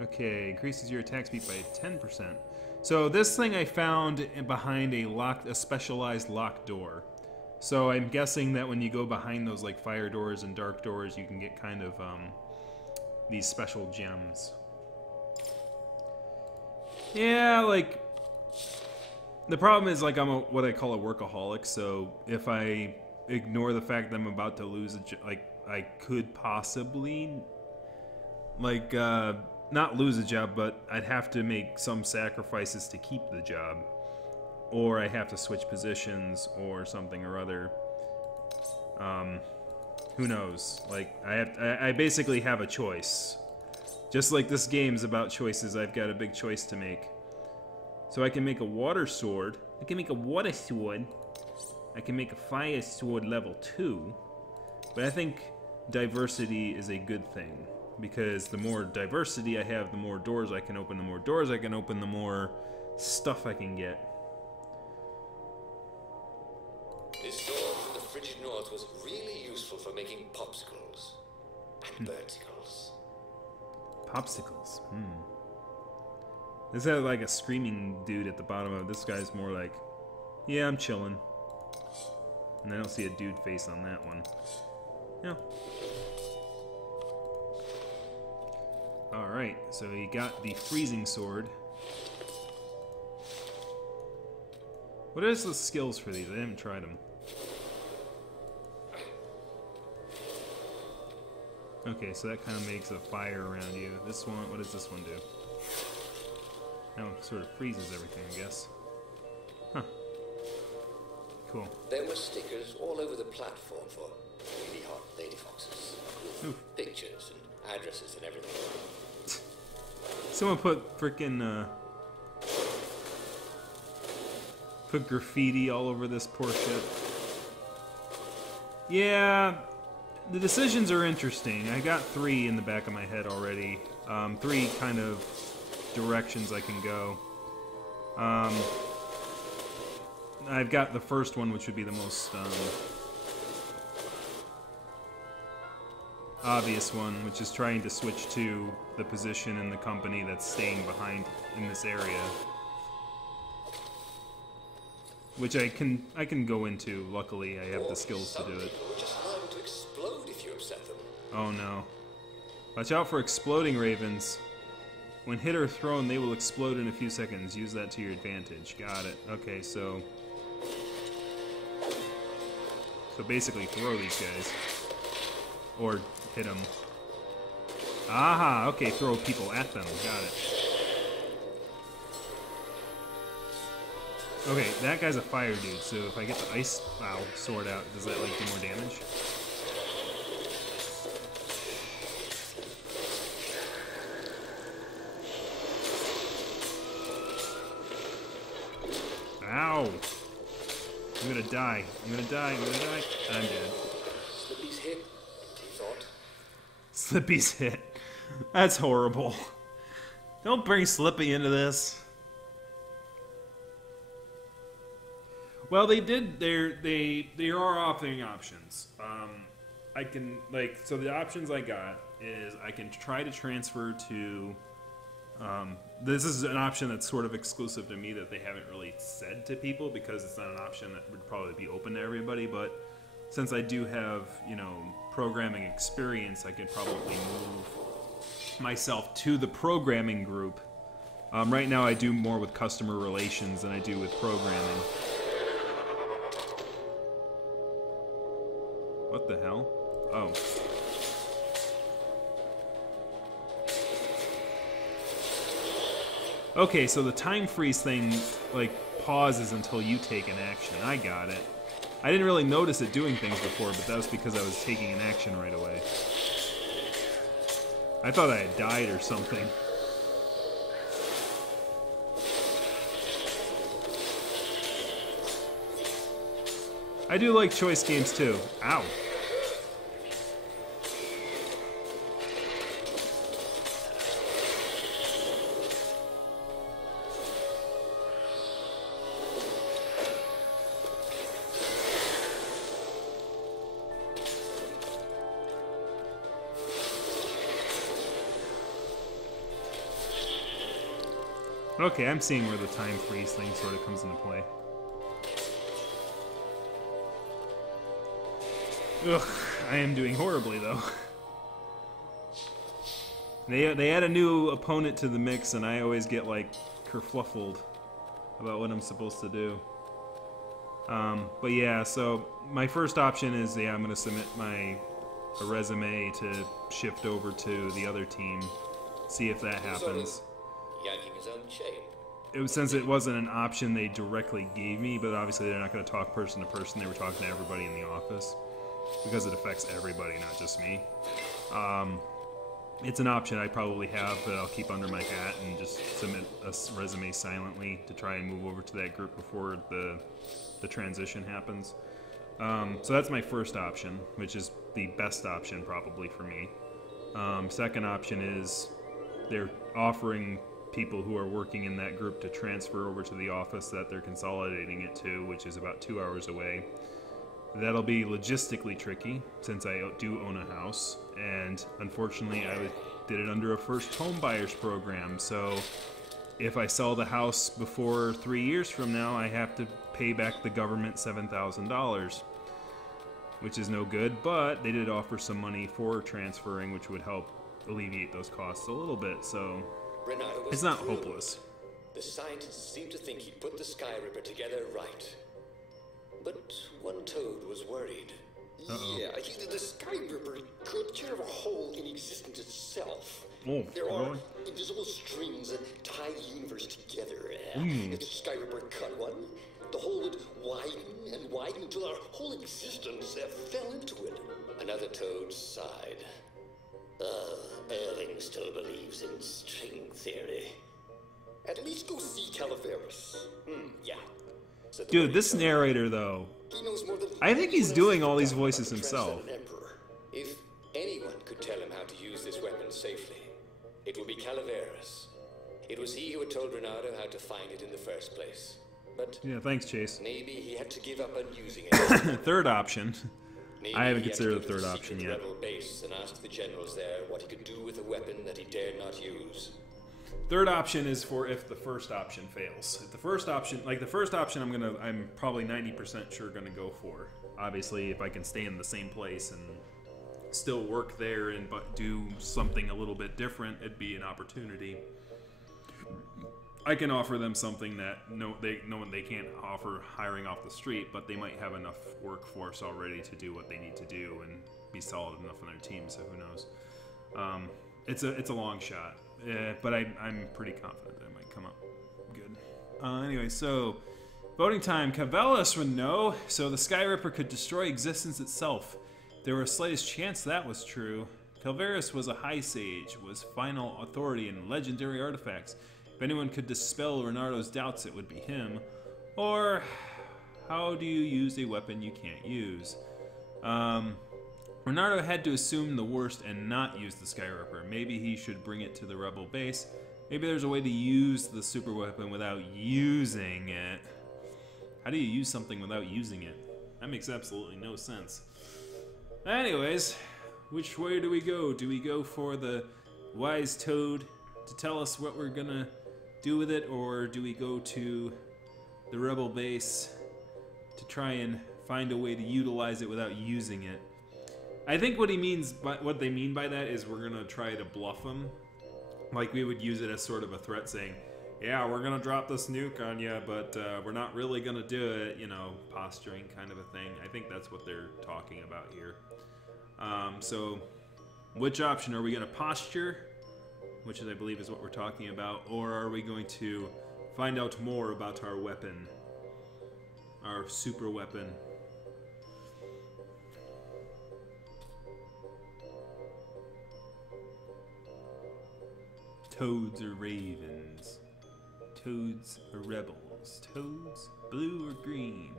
Okay, increases your attack speed by 10%. So this thing I found behind a specialized locked door. So I'm guessing that when you go behind those like fire doors and dark doors, you can get kind of these special gems. Yeah, like the problem is like I'm what I call a workaholic. So if I ignore the fact that I'm about to lose I could possibly like not lose a job, but I'd have to make some sacrifices to keep the job. Or I have to switch positions or something or other. Who knows? Like, I basically have a choice. Just like this game's about choices, I've got a big choice to make. So I can make a water sword. I can make a water sword. I can make a fire sword level 2. But I think diversity is a good thing. Because the more diversity I have, the more doors I can open. The more doors I can open, the more stuff I can get. This door from the frigid north was really useful for making popsicles and burnsicles. Popsicles. This has like a screaming dude at the bottom of it. This guy's more like, yeah, I'm chilling. And I don't see a dude face on that one. Yeah. Alright, so he got the freezing sword. What is the skills for these? I haven't tried them. Okay, so that kind of makes a fire around you. This one, what does this one do? That one sort of freezes everything, I guess. Huh. Cool. There were stickers all over the platform for really hot lady foxes. With pictures and addresses and everything. Someone put frickin' put graffiti all over this poor shit. Yeah, the decisions are interesting. I got 3 in the back of my head already. 3 kind of directions I can go. I've got the first one, which would be the most obvious one, which is trying to switch to the position in the company that's staying behind in this area. Which I can go into. Luckily, I have the skills to do it. People just learn to explode if you upset them. Oh no. Watch out for exploding ravens. When hit or thrown, they will explode in a few seconds. Use that to your advantage. Got it. Okay, so basically throw these guys. Or hit them. Aha, okay, throw people at them. Got it. Okay, that guy's a fire dude, so if I get the ice sword out, does that like do more damage? Ow! I'm gonna die. I'm gonna die. I'm gonna die. I'm dead. Slippy's hit, he thought. Slippy's hit. That's horrible. Don't bring Slippy into this. Well, they did. They are offering options. I can so the options I got is I can try to transfer to. This is an option that's sort of exclusive to me that they haven't really said to people because it's not an option that would probably be open to everybody. But since I do have programming experience, I could probably move myself to the programming group. Right now, I do more with customer relations than I do with programming. the hell? Oh. Okay, so the time freeze thing, like, pauses until you take an action. I got it. I didn't really notice it doing things before, but that was because I was taking an action right away. I thought I had died or something. I do like choice games too. Ow. Okay, I'm seeing where the time freeze thing sort of comes into play. Ugh, I am doing horribly though. They add a new opponent to the mix, and I always get like kerfluffled about what I'm supposed to do. But yeah, so my first option is I'm gonna submit a resume to shift over to the other team, see if that happens. Yanking his own chain. Since it wasn't an option they directly gave me, but obviously they're not going to talk person to person. They were talking to everybody in the office because it affects everybody, not just me. It's an option I probably have that I'll keep under my hat and just submit a resume silently to try and move over to that group before the transition happens. So that's my first option, which is the best option probably for me. Second option is they're offering people who are working in that group to transfer over to the office that they're consolidating it to, which is about 2 hours away. That'll be logistically tricky since I do own a house, and unfortunately I did it under a first home buyers program, so if I sell the house before 3 years from now, I have to pay back the government $7,000, which is no good, but they did offer some money for transferring, which would help alleviate those costs a little bit, so it's not hopeless. The scientists seemed to think he'd put the Sky Ripper together right. But one toad was worried. Yeah, the Sky Ripper could carve a hole in existence itself. Oh, there are really? invisible strings that tie the universe together. If the Sky Ripper cut one, the hole would widen and widen until our whole existence fell into it. Another toad sighed. Erling still believes in string theory. At least go see Calaveras. Yeah. Dude, this narrator, though, I think he's doing all these voices himself. If anyone could tell him how to use this weapon safely, it would be Calaveras. It was he who had told Renato how to find it in the first place. But yeah, thanks, Chase. Maybe he had to give up on using it. Third option. Maybe I haven't he had considered to the go to third option secret yet. rebel base and ask the generals there what he could do with a weapon that he dared not use. Third option is for if the first option fails. If the first option, I'm probably 90% sure gonna go for. Obviously, if I can stay in the same place and still work there but do something a little bit different, it'd be an opportunity. I can offer them something that they can't offer hiring off the street, but they might have enough workforce already to do what they need to do and be solid enough on their team. So who knows? It's a long shot, but I'm pretty confident that it might come up good. Anyway, so voting time. Cavellis would know. So the Sky Ripper could destroy existence itself. There were slightest chance that was true. Calveris was a high sage, was final authority in legendary artifacts. If anyone could dispel Renardo's doubts, it would be him. Or, how do you use a weapon you can't use? Renardo had to assume the worst and not use the Sky Ripper. Maybe he should bring it to the rebel base. Maybe there's a way to use the super weapon without using it. How do you use something without using it? That makes absolutely no sense. Anyways, which way do we go? Do we go for the wise toad to tell us what we're gonna do with it, or do we go to the rebel base to try and find a way to utilize it without using it? I think what they mean by that is we're gonna try to bluff them, like we would use it as sort of a threat, saying, yeah, we're gonna drop this nuke on you, but we're not really gonna do it, you know, posturing kind of a thing. I think that's what they're talking about here. So, which option? Are we gonna posture, which I believe is what we're talking about, or are we going to find out more about our weapon, our super weapon? Toads or ravens? Toads or rebels? Toads, blue or green?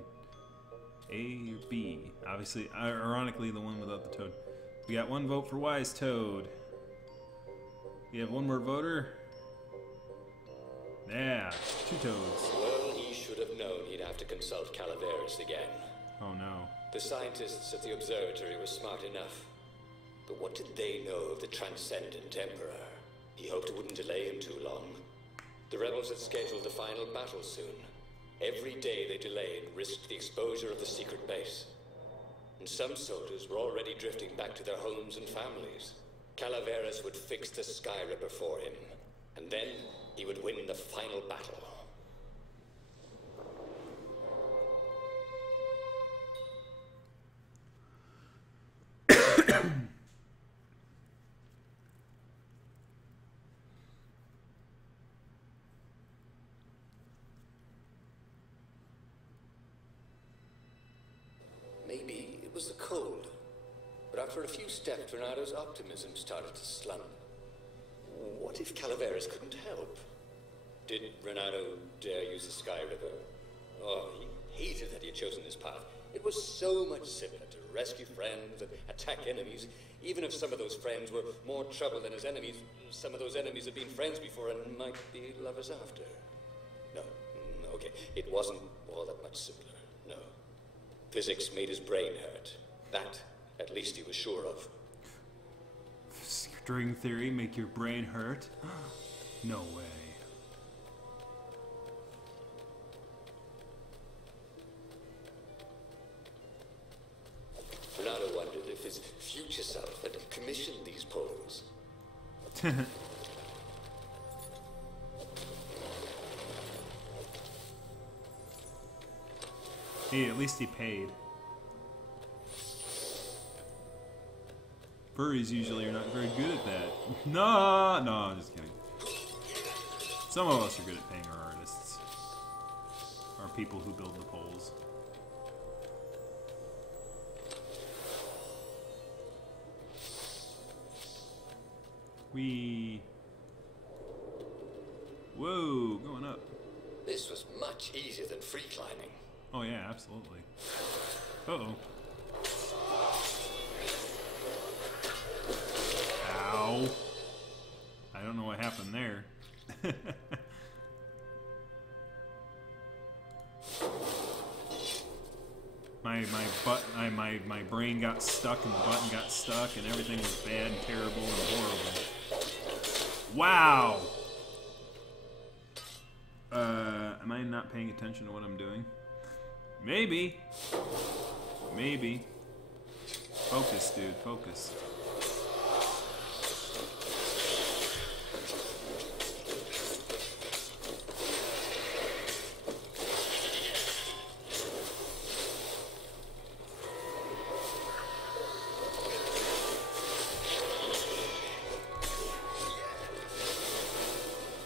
A or B? Obviously, ironically, the one without the toad. We got one vote for Wise Toad. You have one more voter? Yeah, 2 toads. Well, he should have known he'd have to consult Calaveras again. Oh no. The scientists at the observatory were smart enough. But what did they know of the Transcendent Emperor? He hoped it wouldn't delay him too long. The rebels had scheduled the final battle soon. Every day they delayed risked the exposure of the secret base. And some soldiers were already drifting back to their homes and families. Calaveras would fix the Sky Ripper for him. And then he would win the final battle. Maybe it was the cold. But after a few steps, Renado's optimism started to slump. What if Calaveras couldn't help? Did Renado dare use the Sky River? Oh, he hated that he had chosen this path. It was so much simpler to rescue friends and attack enemies. Even if some of those friends were more trouble than his enemies, some of those enemies had been friends before and might be lovers after. No, okay, it wasn't all that much simpler, no. Physics made his brain hurt. That, at least he was sure of. String theory make your brain hurt? No way. Renato wondered if his future self had commissioned these poles. Hey, at least he paid. Furries usually are not very good at that. No, I'm just kidding. Some of us are good at paying our artists. Our people who build the poles. Whoa, going up. This was much easier than free climbing. Oh yeah, absolutely. Uh-oh. Ow. I don't know what happened there. my brain got stuck and the button got stuck and everything was bad and terrible and horrible. Wow. Am I not paying attention to what I'm doing? Maybe. Maybe. Focus, dude. Focus.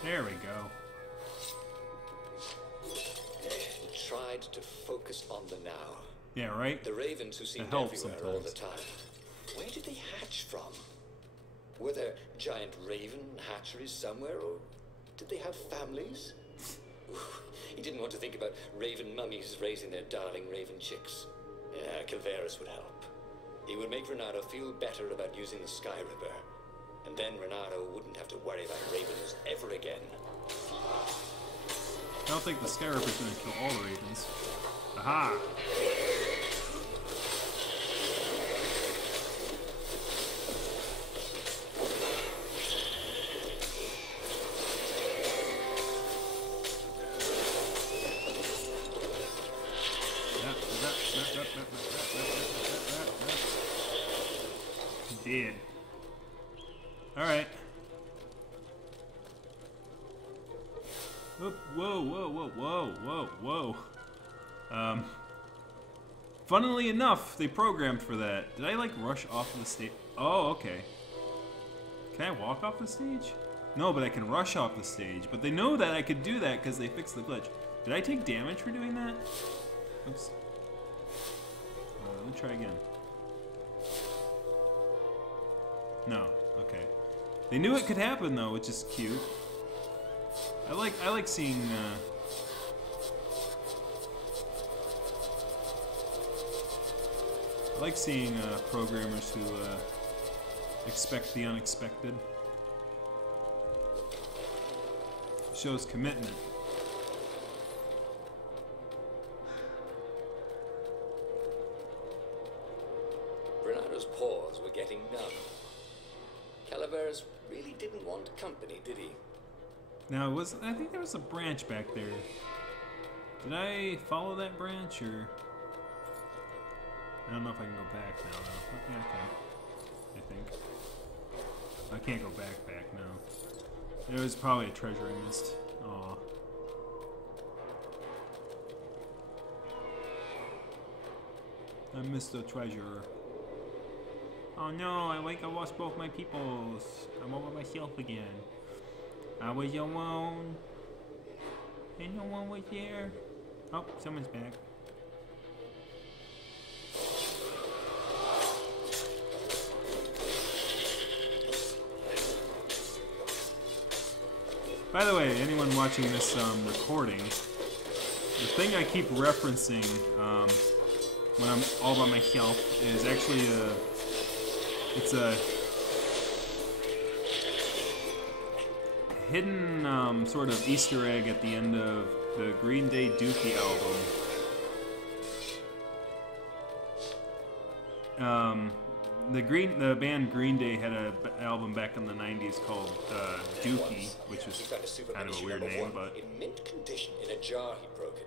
There we go. Tried to focus on the now. Yeah, right? The ravens who seemed everywhere all the time. Where did they hatch from? Were there giant raven hatcheries somewhere, or did they have families? He didn't want to think about raven mummies raising their darling raven chicks. Yeah, Calaveras would help. He would make Renato feel better about using the Sky Ripper. And then Renato wouldn't have to worry about ravens ever again. I don't think the Sky Ripper's gonna kill all the ravens. Aha! Did. Alright. Whoa, whoa, whoa, whoa, whoa, whoa. Funnily enough, they programmed for that. Did I, like, rush off of the stage? Oh, okay. Can I walk off the stage? No, but I can rush off the stage. But they know that I could do that because they fixed the glitch. Did I take damage for doing that? Oops. Let me try again. No. Okay. They knew it could happen though, which is cute. I like seeing. I like seeing programmers who expect the unexpected. Shows commitment. Bernardo's paws were getting numb. Calaveras really didn't want company, did he? Now, I think there was a branch back there. Did I follow that branch, or... I don't know if I can go back now, though. Yeah, I think. I can't go back now. There was probably a treasure I missed. Aw. I missed a treasure. Oh no, I lost both my peoples. I'm all by myself again. I was alone. And no one was there. Oh, someone's back. By the way, anyone watching this recording, the thing I keep referencing when I'm all by myself is actually it's a hidden sort of Easter egg at the end of the Green Day Dookie album. The band Green Day had an album back in the 90s called Dookie, which was kind of a weird name, but... In mint condition, in a jar he'd broken.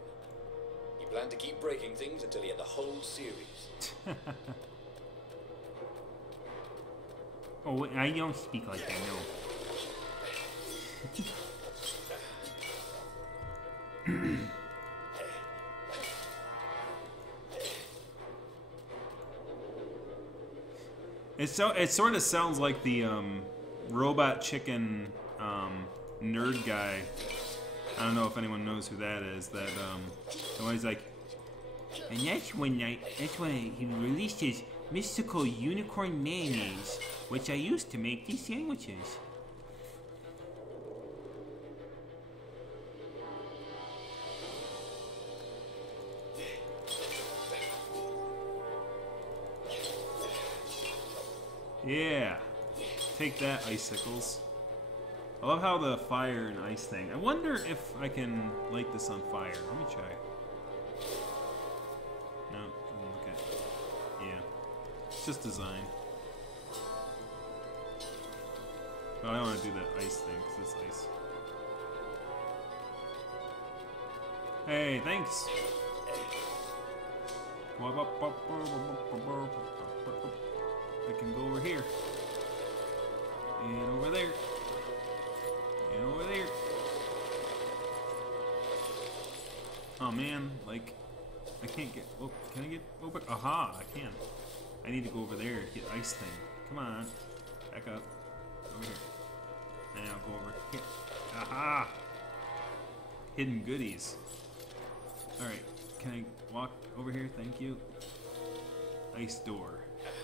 He planned to keep breaking things until he had the whole series. Oh, I don't speak like that, no. It sort of sounds like the Robot Chicken nerd guy. I don't know if anyone knows who that is. That he's like, and that's when he released his mystical unicorn mayonnaise, which I used to make these sandwiches. Yeah, take that, icicles. I love how the fire and ice thing. I wonder if I can light this on fire. Let me try. No, okay. Yeah, it's just design. But I don't want to do that ice thing because it's ice. Hey, thanks. I can go over here. And over there. And over there. Oh man, like, I can't get, oh, can I get over? Aha, I can. I need to go over there to get ice thing. Come on. Back up. Over here. And I'll go over here. Aha! Hidden goodies. Alright, can I walk over here? Thank you. Ice door.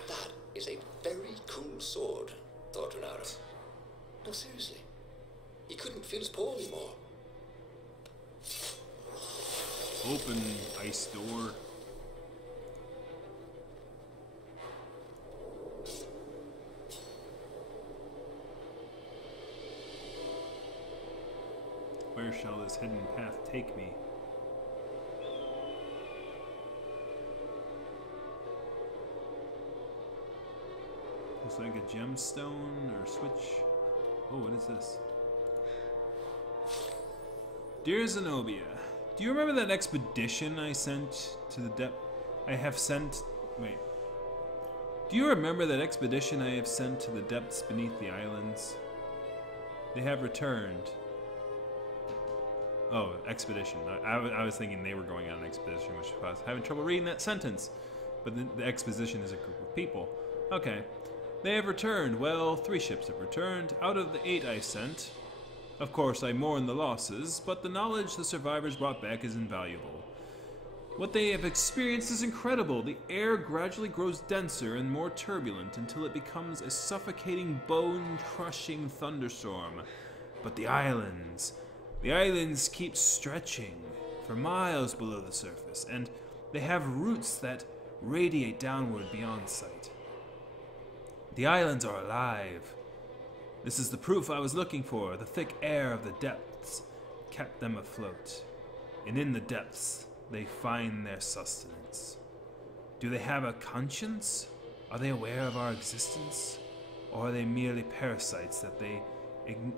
That is a very cool sword, thought Renato. No, seriously. He couldn't feel his paw anymore. Open ice door. Where shall this hidden path take me? Looks like a gemstone or switch. Oh, what is this? Dear Zenobia, do you remember that expedition I sent to the depth? Wait. Do you remember that expedition I have sent to the depths beneath the islands? They have returned. Oh, expedition. I was thinking they were going on an expedition, which I was having trouble reading that sentence. But the exposition is a group of people. Okay. They have returned. Well, 3 ships have returned. Out of the 8 I sent. Of course, I mourn the losses, but the knowledge the survivors brought back is invaluable. What they have experienced is incredible. The air gradually grows denser and more turbulent until it becomes a suffocating, bone-crushing thunderstorm. But the islands keep stretching for miles below the surface, and they have roots that radiate downward beyond sight. The islands are alive. This is the proof I was looking for. The thick air of the depths kept them afloat. And in the depths, they find their sustenance. Do they have a conscience? Are they aware of our existence? Or are they merely parasites that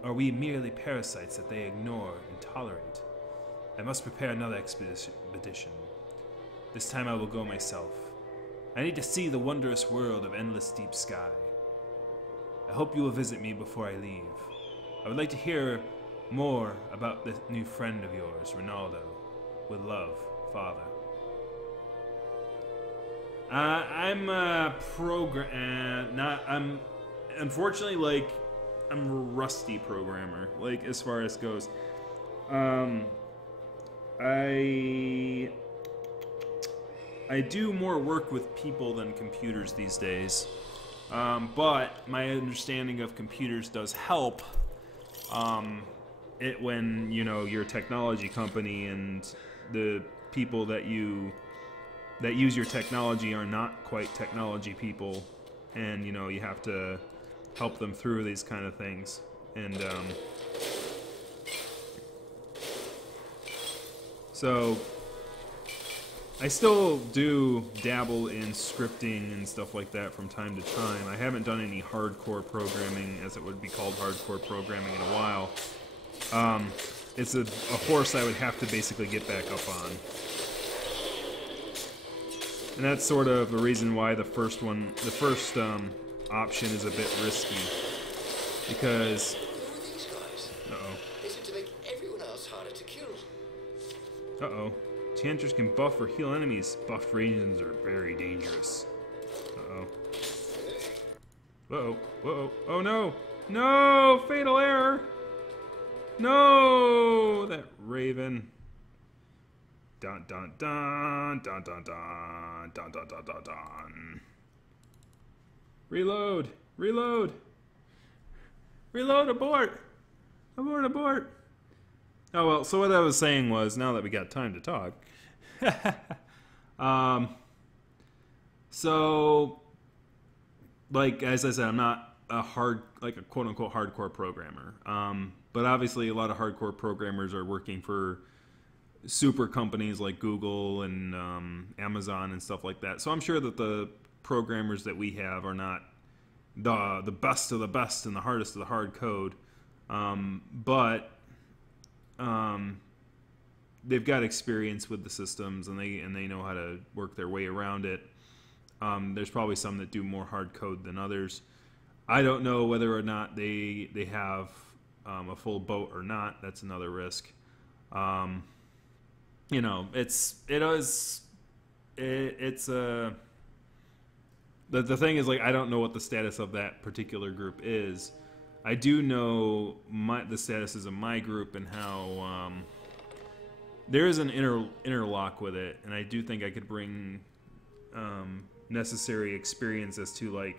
are we merely parasites that they ignore and tolerate? I must prepare another expedition. This time I will go myself. I need to see the wondrous world of endless deep sky. I hope you will visit me before I leave. I would like to hear more about this new friend of yours, Ronaldo. With love, Father. I'm unfortunately, like, I'm a rusty programmer, like, as far as goes. I do more work with people than computers these days. But my understanding of computers does help when, you know, you're a technology company and the people that use your technology are not quite technology people, and, you know, you have to help them through these kind of things. And so I still do dabble in scripting and stuff like that from time to time. I haven't done any hardcore programming, as it would be called, hardcore programming, in a while. It's a horse I would have to basically get back up on. And that's sort of the reason why the first option is a bit risky. Because... These guys. Uh-oh. They seem to make everyone else harder to kill. Uh-oh. Tantroo's can buff or heal enemies. Buffed regions are very dangerous. Uh-oh. Uh-oh. Uh-oh. Oh no! No! Fatal error! No! That raven. Dun dun dun dun dun dun dun dun dun dun dun. Reload! Reload! Reload! Abort! Abort! Abort! Oh well, so what I was saying was, now that we got time to talk, so, like, as I said, I'm not a quote-unquote hardcore programmer, but obviously a lot of hardcore programmers are working for super companies like Google and Amazon and stuff like that, so I'm sure that the programmers that we have are not the best of the best and the hardest of the hard code, but they've got experience with the systems, and they know how to work their way around it. There's probably some that do more hard code than others. I don't know whether or not they have a full boat or not. That's another risk. You know, the thing is, like, I don't know what the status of that particular group is. I do know the statuses of my group and how there is an interlock with it, and I do think I could bring necessary experience as to, like,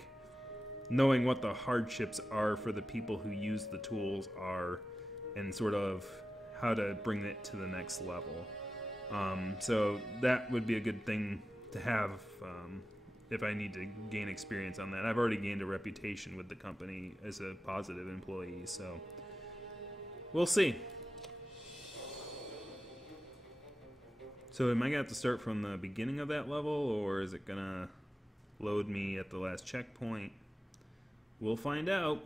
knowing what the hardships are for the people who use the tools are, and sort of how to bring it to the next level. So that would be a good thing to have if I need to gain experience on that. I've already gained a reputation with the company as a positive employee, so we'll see. So am I going to have to start from the beginning of that level, or is it going to load me at the last checkpoint? We'll find out.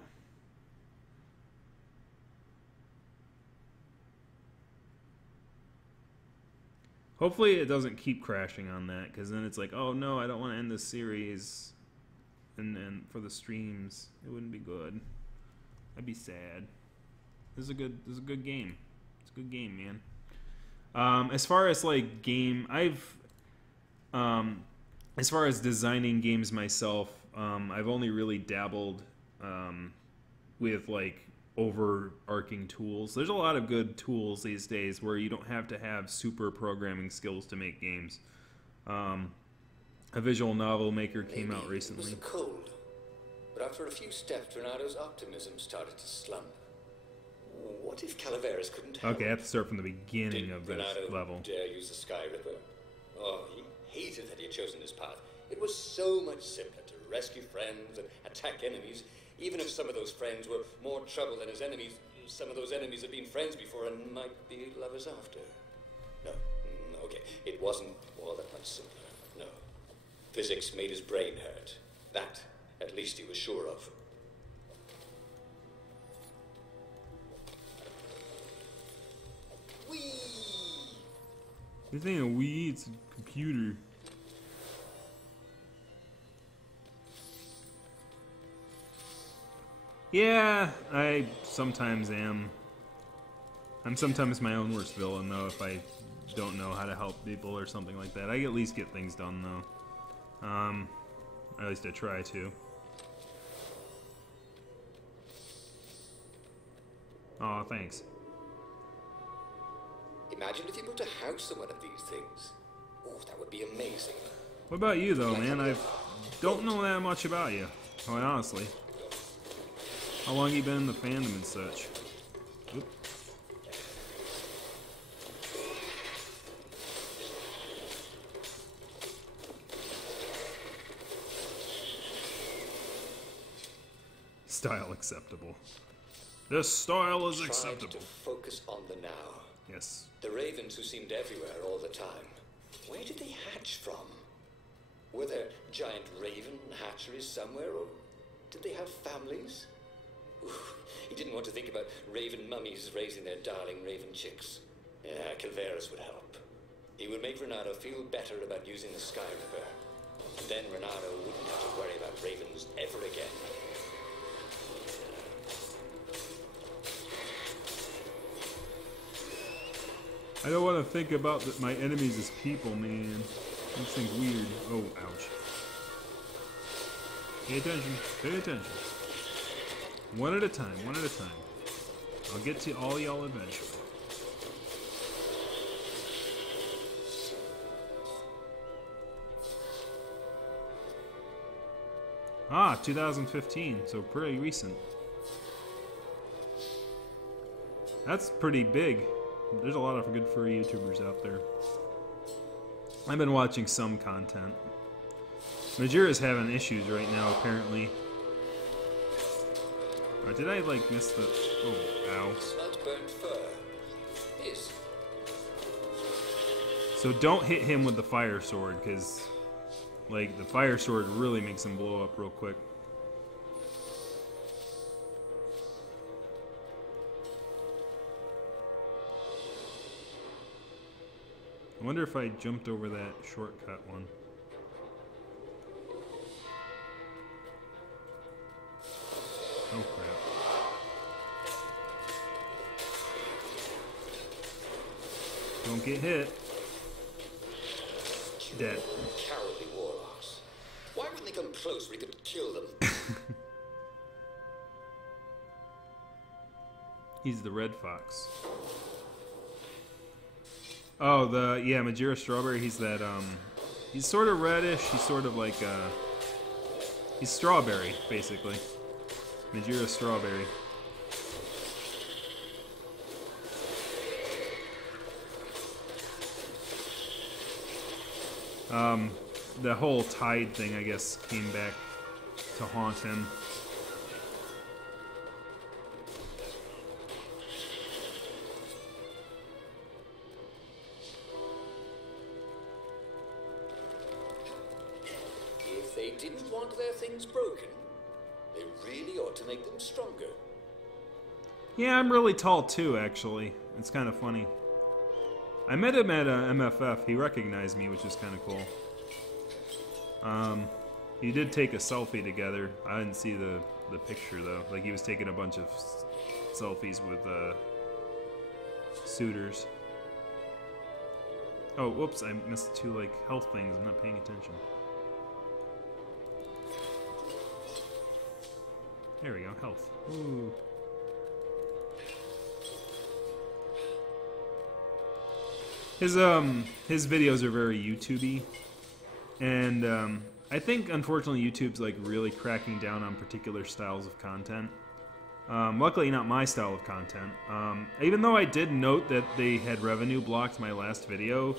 Hopefully it doesn't keep crashing on that, because then it's like, oh no, I don't want to end this series, and for the streams, it wouldn't be good. I'd be sad. This is a good game. It's a good game, man. As far as like as far as designing games myself, I've only really dabbled with like overarching tools. There's a lot of good tools these days where you don't have to have super programming skills to make games. A visual novel maker came out recently. It was cold, but after a few steps, Renado's optimism started to slump. What if Calaveras couldn't help? Okay, I have to start from the beginning of this Renato level. Dare use the Sky Ripper? Oh, he hated that he had chosen this path. It was so much simpler to rescue friends and attack enemies. Even if some of those friends were more trouble than his enemies, some of those enemies had been friends before and might be lovers after. No, okay, it wasn't all that much simpler. No. Physics made his brain hurt. That, at least he was sure of. This ain't a Wii, it's a computer. Yeah, I sometimes am. I'm sometimes my own worst villain, though, if I don't know how to help people or something like that. I at least get things done, though. At least I try to. Aw, thanks. Imagine if you built a house on one of these things. Oh, that would be amazing. What about you, though, man? I don't know that much about you, quite honestly. How long you been in the fandom and such? Oop. Style acceptable. This style is acceptable. Tried to focus on the now. Yes. The ravens who seemed everywhere all the time. Where did they hatch from? Were there giant raven hatcheries somewhere, or did they have families? Oof, he didn't want to think about raven mummies raising their darling raven chicks. Yeah, Calveras would help. He would make Renato feel better about using the Sky Ripper. And then Renato wouldn't have to worry about ravens ever again. I don't want to think about my enemies as people, man. These things weird. Oh, ouch. Pay attention. Pay attention. One at a time. One at a time. I'll get to all y'all eventually. Ah, 2015. So pretty recent. That's pretty big. There's a lot of good furry YouTubers out there. I've been watching some content. Majira's having issues right now, apparently. Did I, like, miss the... Oh, ow. Smells burnt fur. Yes. So don't hit him with the fire sword, because, like, the fire sword really makes him blow up real quick. I wonder if I jumped over that shortcut one. Oh crap. Don't get hit. Dead. Cowardly warlocks. Why wouldn't they come close where we could kill them? He's the red fox. Oh, yeah, Majira Strawberry, he's that, he's sort of reddish, he's sort of like, he's strawberry, basically. Majira Strawberry. The whole tide thing, I guess, came back to haunt him. If they didn't want their things broken, they really ought to make them stronger. Yeah, I'm really tall too, actually. It's kind of funny. I met him at MFF. He recognized me, which is kind of cool. He did take a selfie together. I didn't see the picture, though. Like, he was taking a bunch of selfies with suitors. Oh, whoops, I missed two, like, health things. I'm not paying attention. There we go, health. Ooh. His videos are very YouTube-y. And, I think, unfortunately, YouTube's, like, really cracking down on particular styles of content. Luckily, not my style of content. Even though I did note that they had revenue blocked my last video,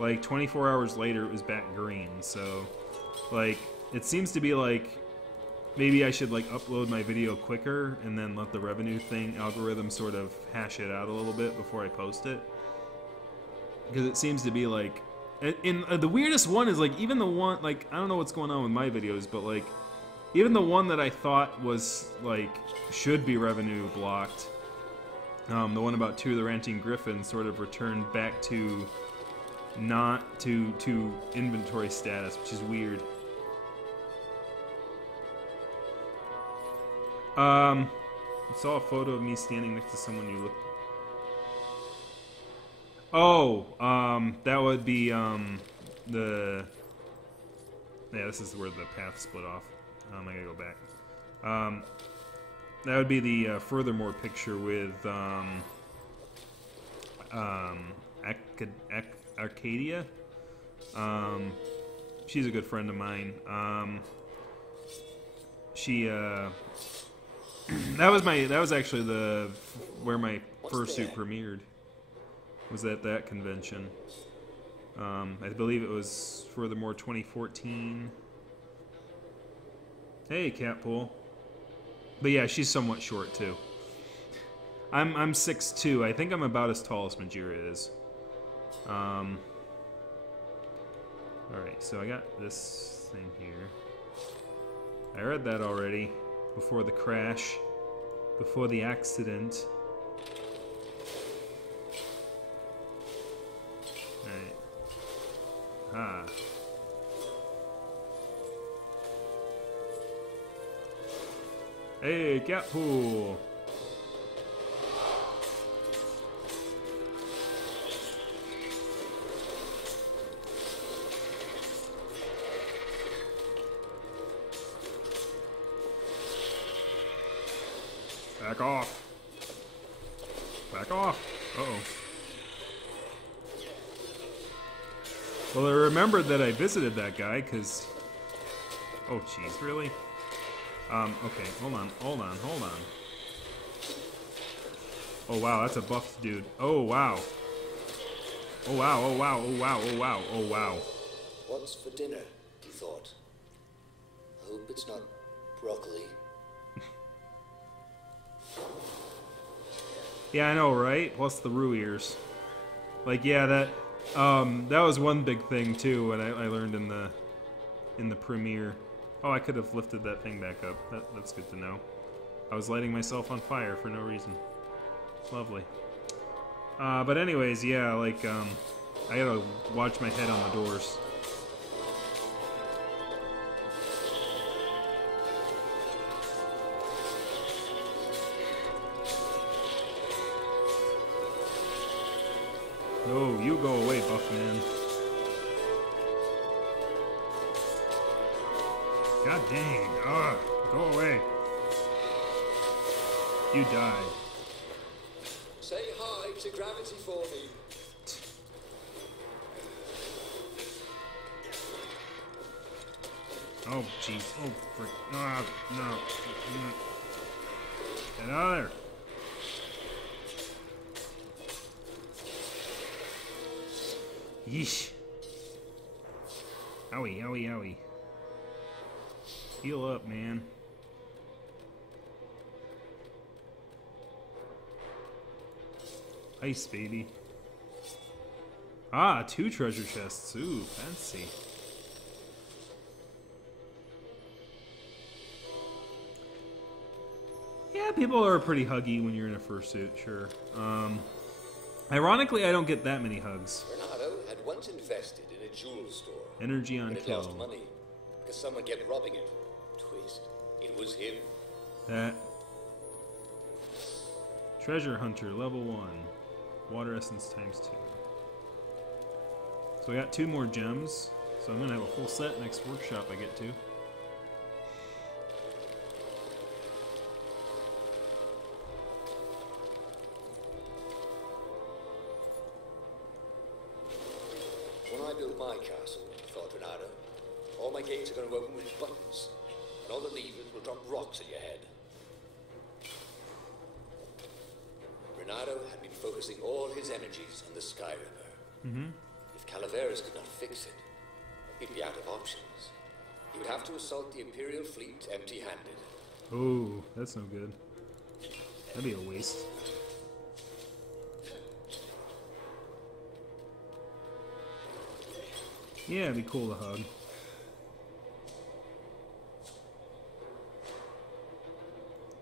like 24 hours later it was back green. So, like, it seems to be like maybe I should like upload my video quicker and then let the revenue thing algorithm sort of hash it out a little bit before I post it. Because it seems to be like, the weirdest one is like even the one like I don't know what's going on with my videos, but like. Even the one that I thought was, like, should be revenue blocked, the one about Two of the Ranting Griffins sort of returned back to not to inventory status, which is weird. I saw a photo of me standing next to someone you look. Oh, that would be, the... Yeah, this is where the path split off. I gotta go back. That would be the Furthermore picture with Arcadia. She's a good friend of mine. She that was actually where my fursuit premiered. Was at that convention. I believe it was Furthermore 2014. Hey, Catpool. But yeah, she's somewhat short too. I'm 6'2". I think I'm about as tall as Majira is. Alright, so I got this thing here. I read that already. Before the crash. Before the accident. Alright. Ah. Hey, Catpool! Back off! Back off! Uh-oh. Well, I remembered that I visited that guy, because... Oh, jeez, really? Okay, hold on. Oh, wow, that's a buff dude. Oh, wow. Oh, wow. What's for dinner, you thought? Hope it's not broccoli. Yeah, I know, right? Plus the Roo ears. Like, yeah, that was one big thing, too, when I learned in the premiere. Oh, I could have lifted that thing back up. That's good to know. I was lighting myself on fire for no reason. Lovely. But anyways, yeah, like, I gotta watch my head on the doors. No, you go away, Buffman. God dang. Ugh, go away. You died. Say hi to gravity for me. Oh, jeez. Oh, frick. No. Get out of there. Yeesh. Owie. Heal up, man. Ice, baby. Ah, 2 treasure chests. Ooh, fancy. Yeah, people are pretty huggy when you're in a fursuit, sure. Ironically, I don't get that many hugs. Bernardo had once invested in a jewel store. Energy on but it kill. lost money because someone kept robbing it. Twist. It was him. That. Treasure Hunter, level 1. Water Essence ×2. So I got 2 more gems. So I'm gonna have a full set next workshop I get to. When I build my castle, thought Renato, all my gates are going to open with buttons, and all the levers will drop rocks at your head. Renato had been focusing all his energies on the Sky Ripper. If Calaveras could not fix it, he'd be out of options. He would have to assault the Imperial fleet empty-handed. Oh, that's no good. That'd be a waste. Yeah, it'd be cool to hug.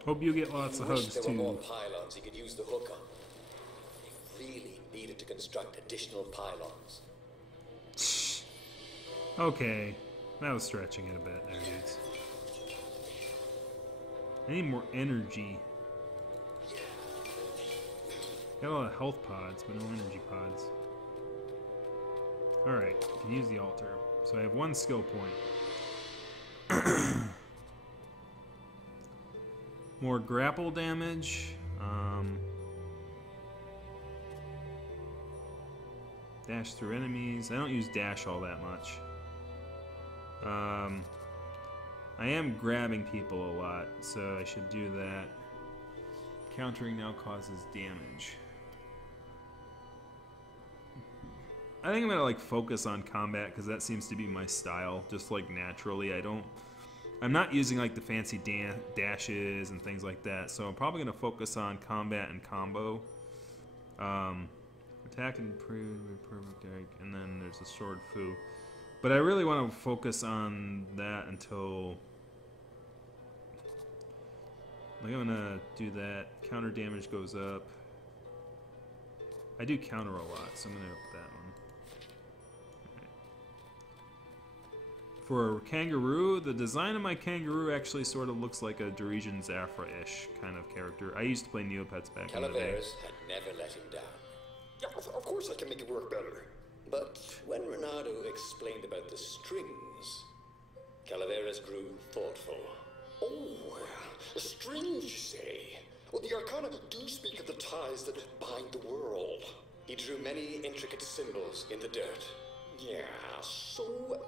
Hope you get lots of hugs There were more too. pylons he could use the hook on. He really needed to construct additional pylons. Okay, that was stretching it a bit there, dudes. I need more energy. Got a lot of health pods, but no energy pods. Alright, can use the altar. So I have 1 skill point. More grapple damage. Dash through enemies. I don't use dash all that much. I am grabbing people a lot, so I should do that. Countering now causes damage. I think I'm gonna like focus on combat because that seems to be my style, just like naturally. I'm not using like the fancy dashes and things like that, so I'm probably gonna focus on combat and combo. Attack and perfect egg, and then there's a sword foo. But I really want to focus on that until like I'm gonna do that. Counter damage goes up. I do counter a lot, so I'm gonna up that one. For kangaroo, the design of my kangaroo actually sort of looks like a Doresian Zafra-ish kind of character. I used to play Neopets back in the day. Calaveras had never let him down. Yeah, of course I can make it work better. But when Renato explained about the strings, Calaveras grew thoughtful. Oh, the strings, you say? Well, the Arcana do speak of the ties that bind the world. He drew many intricate symbols in the dirt. Yeah, so,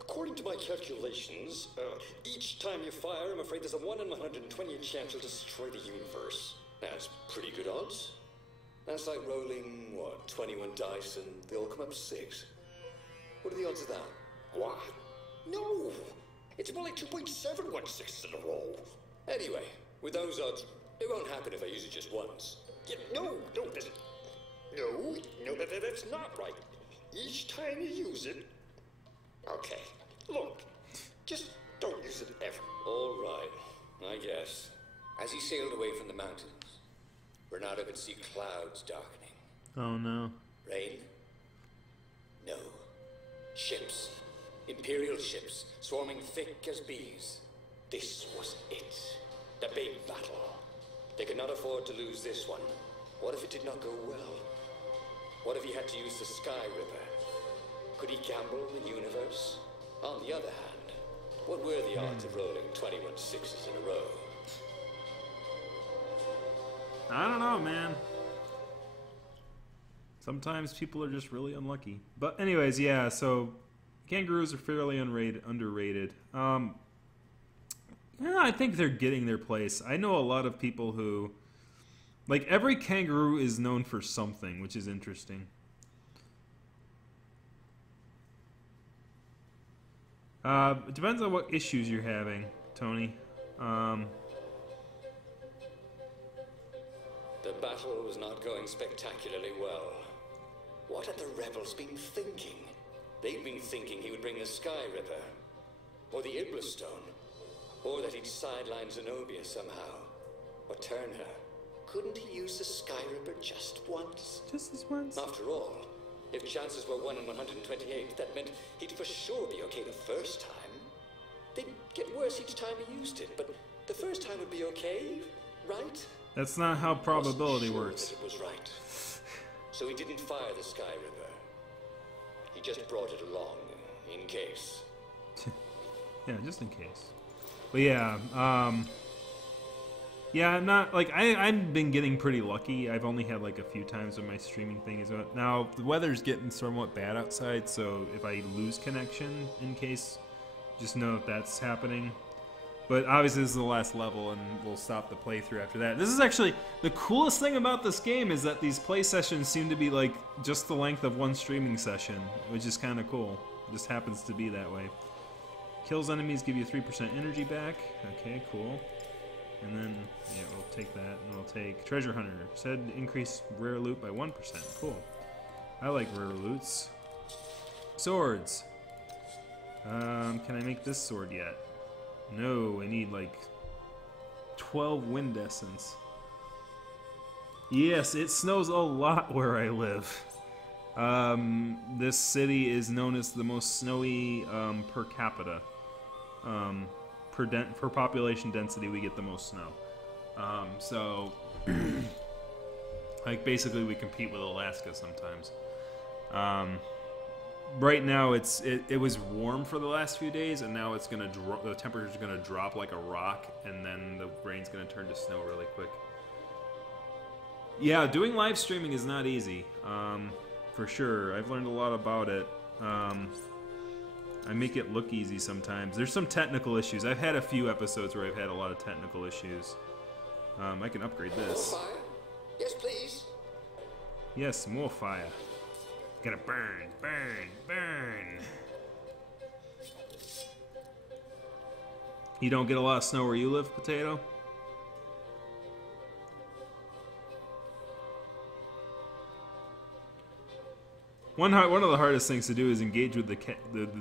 according to my calculations, each time you fire, I'm afraid there's a 1 in 120 chance you'll destroy the universe. That's pretty good odds. That's like rolling, 21 dice and they all come up 6. What are the odds of that? What? No! It's more like 2.716 in a row. Anyway, with those odds, it won't happen if I use it just once. Yeah, no, that's not right. Each time you use it... Okay, look, just don't use it ever. All right, I guess. As he sailed away from the mountains, Renato could see clouds darkening. Oh no. Rain? No. Ships. Imperial ships, swarming thick as bees. This was it. The big battle. They could not afford to lose this one. What if it did not go well? What if he had to use the Sky Ripper? Could he gamble the universe? On the other hand, what were the odds of rolling 21 sixes in a row? I don't know, man. Sometimes people are just really unlucky. But anyways, yeah, so kangaroos are fairly underrated. Yeah, I think they're getting their place. I know a lot of people who... Like, every kangaroo is known for something, which is interesting. It depends on what issues you're having, Tony. The battle was not going spectacularly well. What had the rebels been thinking? They'd been thinking he would bring the Sky Ripper, or the Iblis Stone, or that he'd sideline Zenobia somehow, or turn her. Couldn't he use the Sky Ripper just once? Just this once? After all, if chances were 1 in 128, that meant he'd for sure be okay the first time. They'd get worse each time he used it, but the first time would be okay, right? That's not how probability works. That it was right. So he didn't fire the Sky Ripper. He just brought it along, in case. Yeah, just in case. But yeah, yeah, I'm not, like, I've been getting pretty lucky. I've only had, like, a few times when my streaming thing is up. Now, the weather's getting somewhat bad outside, so if I lose connection in case, just know that that's happening. But obviously this is the last level, and we'll stop the playthrough after that. This is actually, the coolest thing about this game is that these play sessions seem to be, like, just the length of one streaming session, which is kind of cool. It just happens to be that way. Kills enemies give you 3% energy back. Okay, cool. And then, yeah, we'll take that, and we'll take Treasure Hunter. Said increase rare loot by 1%. Cool. I like rare loots. Swords. Can I make this sword yet? No, I need like 12 wind essence. Yes, it snows a lot where I live. This city is known as the most snowy per capita. Per population density, we get the most snow. So, like, basically we compete with Alaska sometimes. Right now it was warm for the last few days, and now it's gonna the temperature's gonna drop like a rock, and then the rain's gonna turn to snow really quick. Yeah, doing live streaming is not easy, for sure. I've learned a lot about it. I make it look easy sometimes. There's some technical issues. I've had a few episodes where I've had a lot of technical issues. I can upgrade this. More fire? Yes, please. Yes, more fire. Gotta burn, burn, burn. You don't get a lot of snow where you live, Potato? One of the hardest things to do is engage with the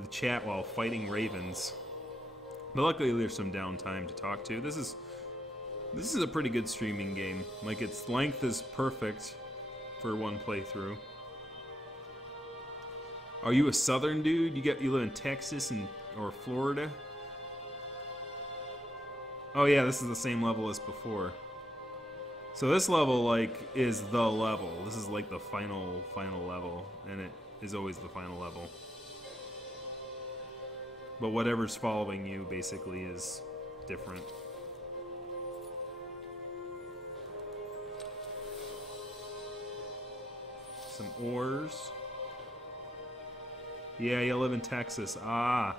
chat while fighting ravens. But luckily there's some downtime to talk to. This is a pretty good streaming game. Like, its length is perfect for one playthrough. Are you a southern dude? You live in Texas or Florida? Oh yeah, this is the same level as before. So this level, like, is the level. This is like the final level, and it is always the final level. But whatever's following you basically is different. Some ores. Yeah, you live in Texas. Ah,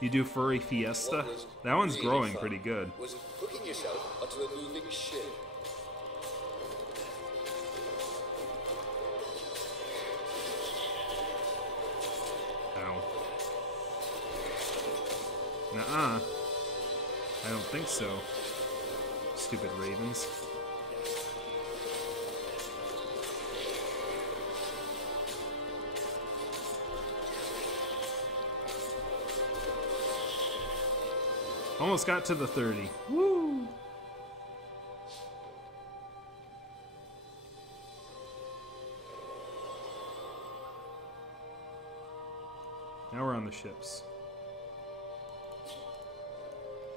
you do Furry Fiesta? That one's really growing pretty good. Was hooking yourself onto a moving ship. Ow. Nuh-uh. I don't think so. Stupid ravens. Almost got to the 30. Woo! Now we're on the ships.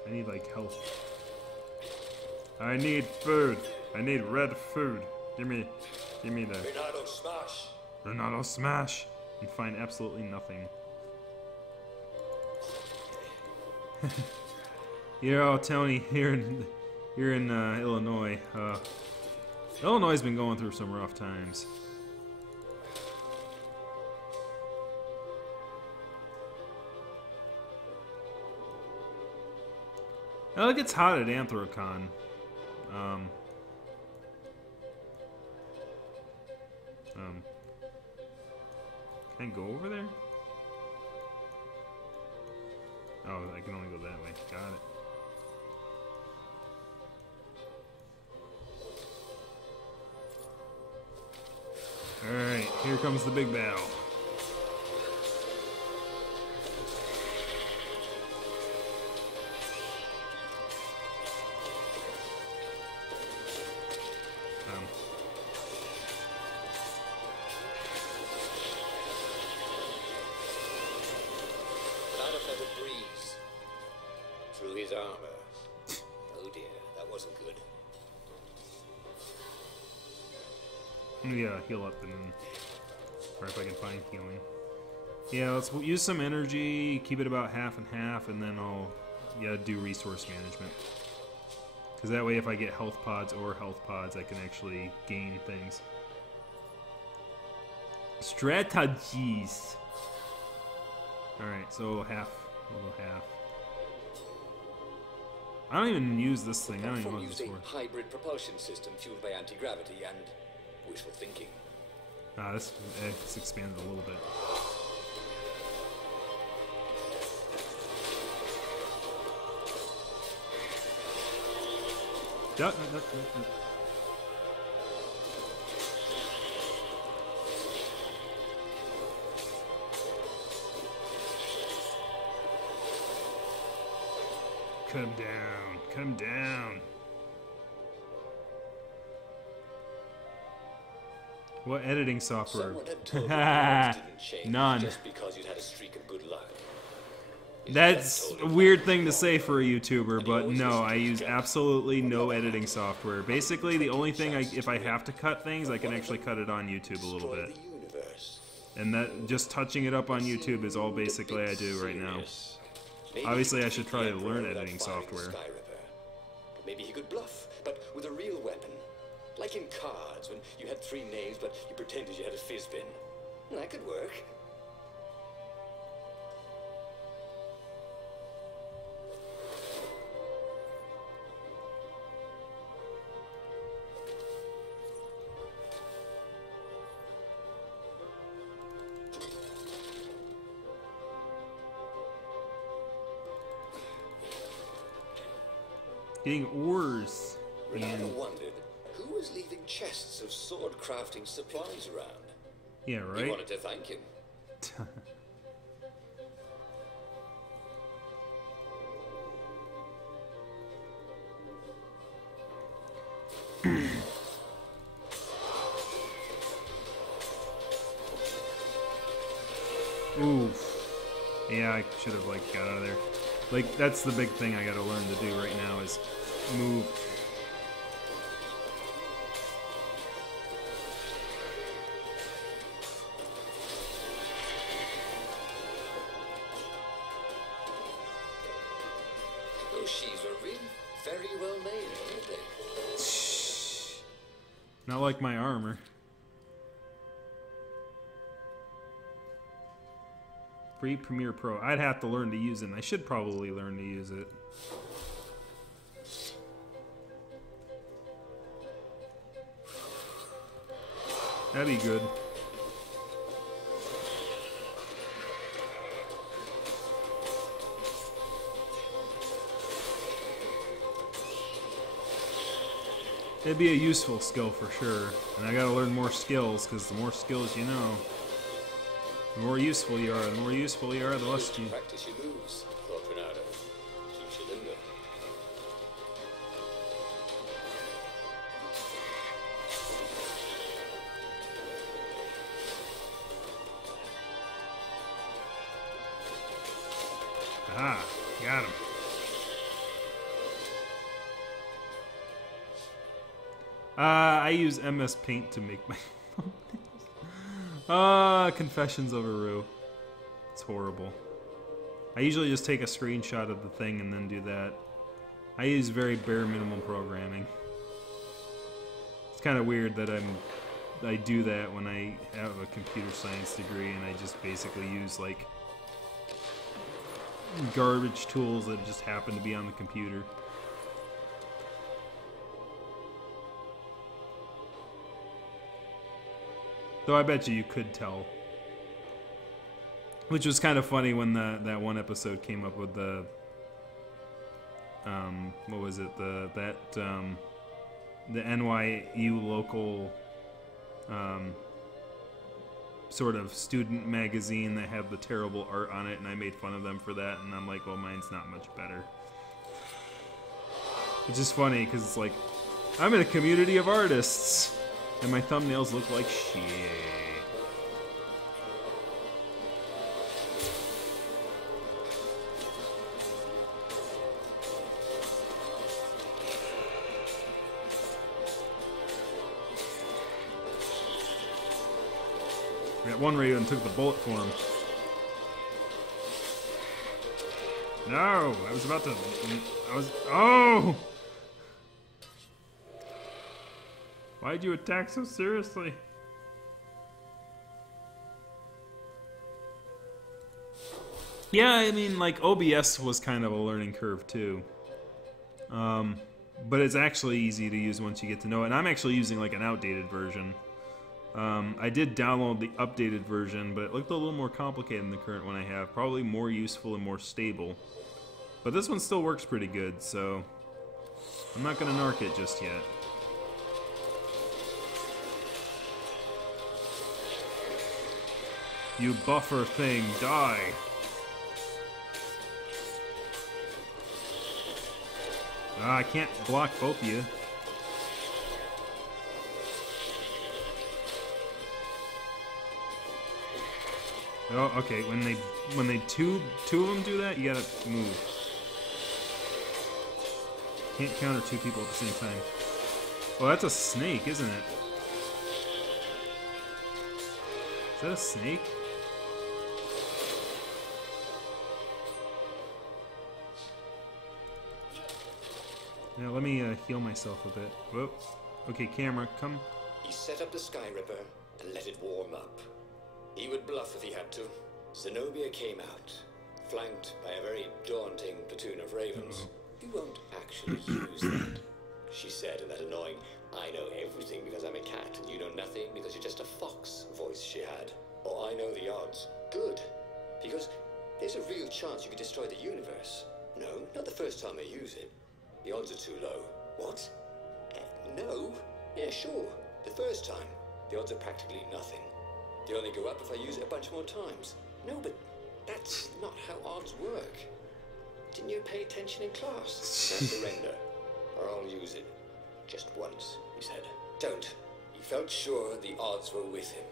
I need, like, health. I need food. I need red food. Give me the Renato smash. Renato smash and find absolutely nothing. Yo, Tony, you're in Illinois. Illinois has been going through some rough times. Well, it gets hot at Anthrocon. Can I go over there? Oh, I can only go that way. Got it. Alright, here comes the big battle. Not a feather breeze through his armor. Oh dear, that wasn't good. Yeah, heal up and then, or if I can find healing. Yeah, let's use some energy, keep it about half and half, and then I'll do resource management. Because that way if I get health pods or health pods, I can actually gain things. Strategies. Alright, so half. We'll go half. I don't even use this thing. I don't even know what this is for. Hybrid propulsion system fueled by anti-gravity and wishful thinking. Ah, this expanded a little bit. Come down, come down. What editing software? None. Just because you'd had a streak of good luck. That's a weird thing to say for a YouTuber, but no, I use absolutely no editing software. Basically, the only thing, if I have to cut things, I can actually cut it on YouTube a little bit. And that, just touching it up on YouTube is all basically I do right now. Obviously, I should try to learn editing software. Maybe he could bluff, but with a real weapon. Like in cards, when you had 3 knaves, but you pretended you had a fizz-bin. That could work. Getting ores. Renata wondered who was leaving chests of sword crafting supplies around. Yeah, right? He wanted to thank him. Oof. Yeah, I should have, like, got out of there. Like, that's the big thing I gotta learn to do right now is move. Those sheaves are really very well made, aren't they? Not like my armor. Free Premiere Pro. I'd have to learn to use it, and I should probably learn to use it. That'd be good. It'd be a useful skill for sure. And I gotta learn more skills, because the more skills you know, the more useful you are. The more useful you are, the less you... Practice your moves, thought Renata. Keeps you limber. Ah, got him. I use MS Paint to make my... Confessions of a Roo. It's horrible. I usually just take a screenshot of the thing and then do that. I use very bare minimum programming. It's kind of weird that I do that when I have a computer science degree and I just basically use like garbage tools that just happen to be on the computer. Though I bet you could tell. Which was kind of funny when that one episode came up with the what was it, the NYU local sort of student magazine that had the terrible art on it, and I made fun of them for that, and I'm like, well, mine's not much better. It's just funny because it's like, I'm in a community of artists and my thumbnails look like shit. That one radio and took the bullet for him. No, I was about to... Oh! Why'd you attack so seriously? Yeah, I mean, like, OBS was kind of a learning curve, too. But it's actually easy to use once you get to know it. And I'm actually using, like, an outdated version. I did download the updated version, but it looked a little more complicated than the current one I have. Probably more useful and more stable. But this one still works pretty good, so... I'm not gonna narc it just yet. You buffer thing, die! I can't block both of you. Oh, okay. When they two of them do that, you gotta move. Can't counter two people at the same time. Well, that's a snake, isn't it? Is that a snake? Now let me heal myself a bit. Whoop. Okay, camera, come. He set up the Sky Ripper and let it warm up. He would bluff if he had to. Zenobia came out, flanked by a very daunting platoon of ravens. You won't actually use that, she said in that annoying, I know everything because I'm a cat and you know nothing because you're just a fox voice she had. Oh, I know the odds. Good. Because there's a real chance you could destroy the universe. No, not the first time I use it. The odds are too low. What? No. Yeah, sure. The first time, the odds are practically nothing. They only go up if I use it a bunch more times. No, but that's not how odds work. Didn't you pay attention in class? Now surrender, or I'll use it. Just once, he said. Don't. He felt sure the odds were with him.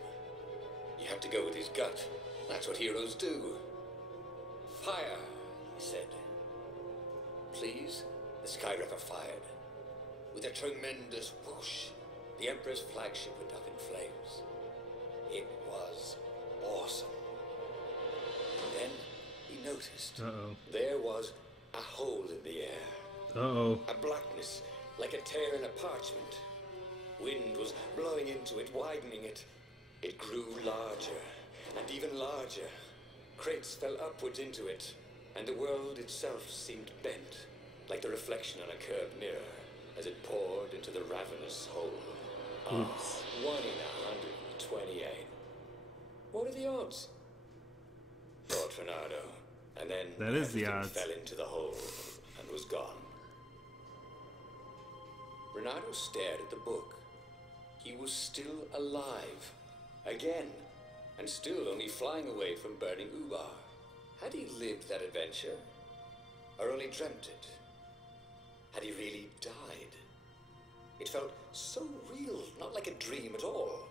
You have to go with his gut. That's what heroes do. Fire, he said. Please? The Sky Ripper fired. With a tremendous whoosh, the Emperor's flagship went up in flames. It was awesome. And then he noticed there was a hole in the air. A blackness, like a tear in a parchment. Wind was blowing into it, widening it. It grew larger, and even larger. Crates fell upwards into it, and the world itself seemed bent, like the reflection on a curved mirror, as it poured into the ravenous hole. Oops. 1 in 128. What are the odds? Thought Renato, and then that is the everything odds. fell into the hole and was gone. Renato stared at the book. He was still alive. Again. And still only flying away from burning Ubar. Had he lived that adventure? Or only dreamt it? Had he really died? It felt so real, not like a dream at all.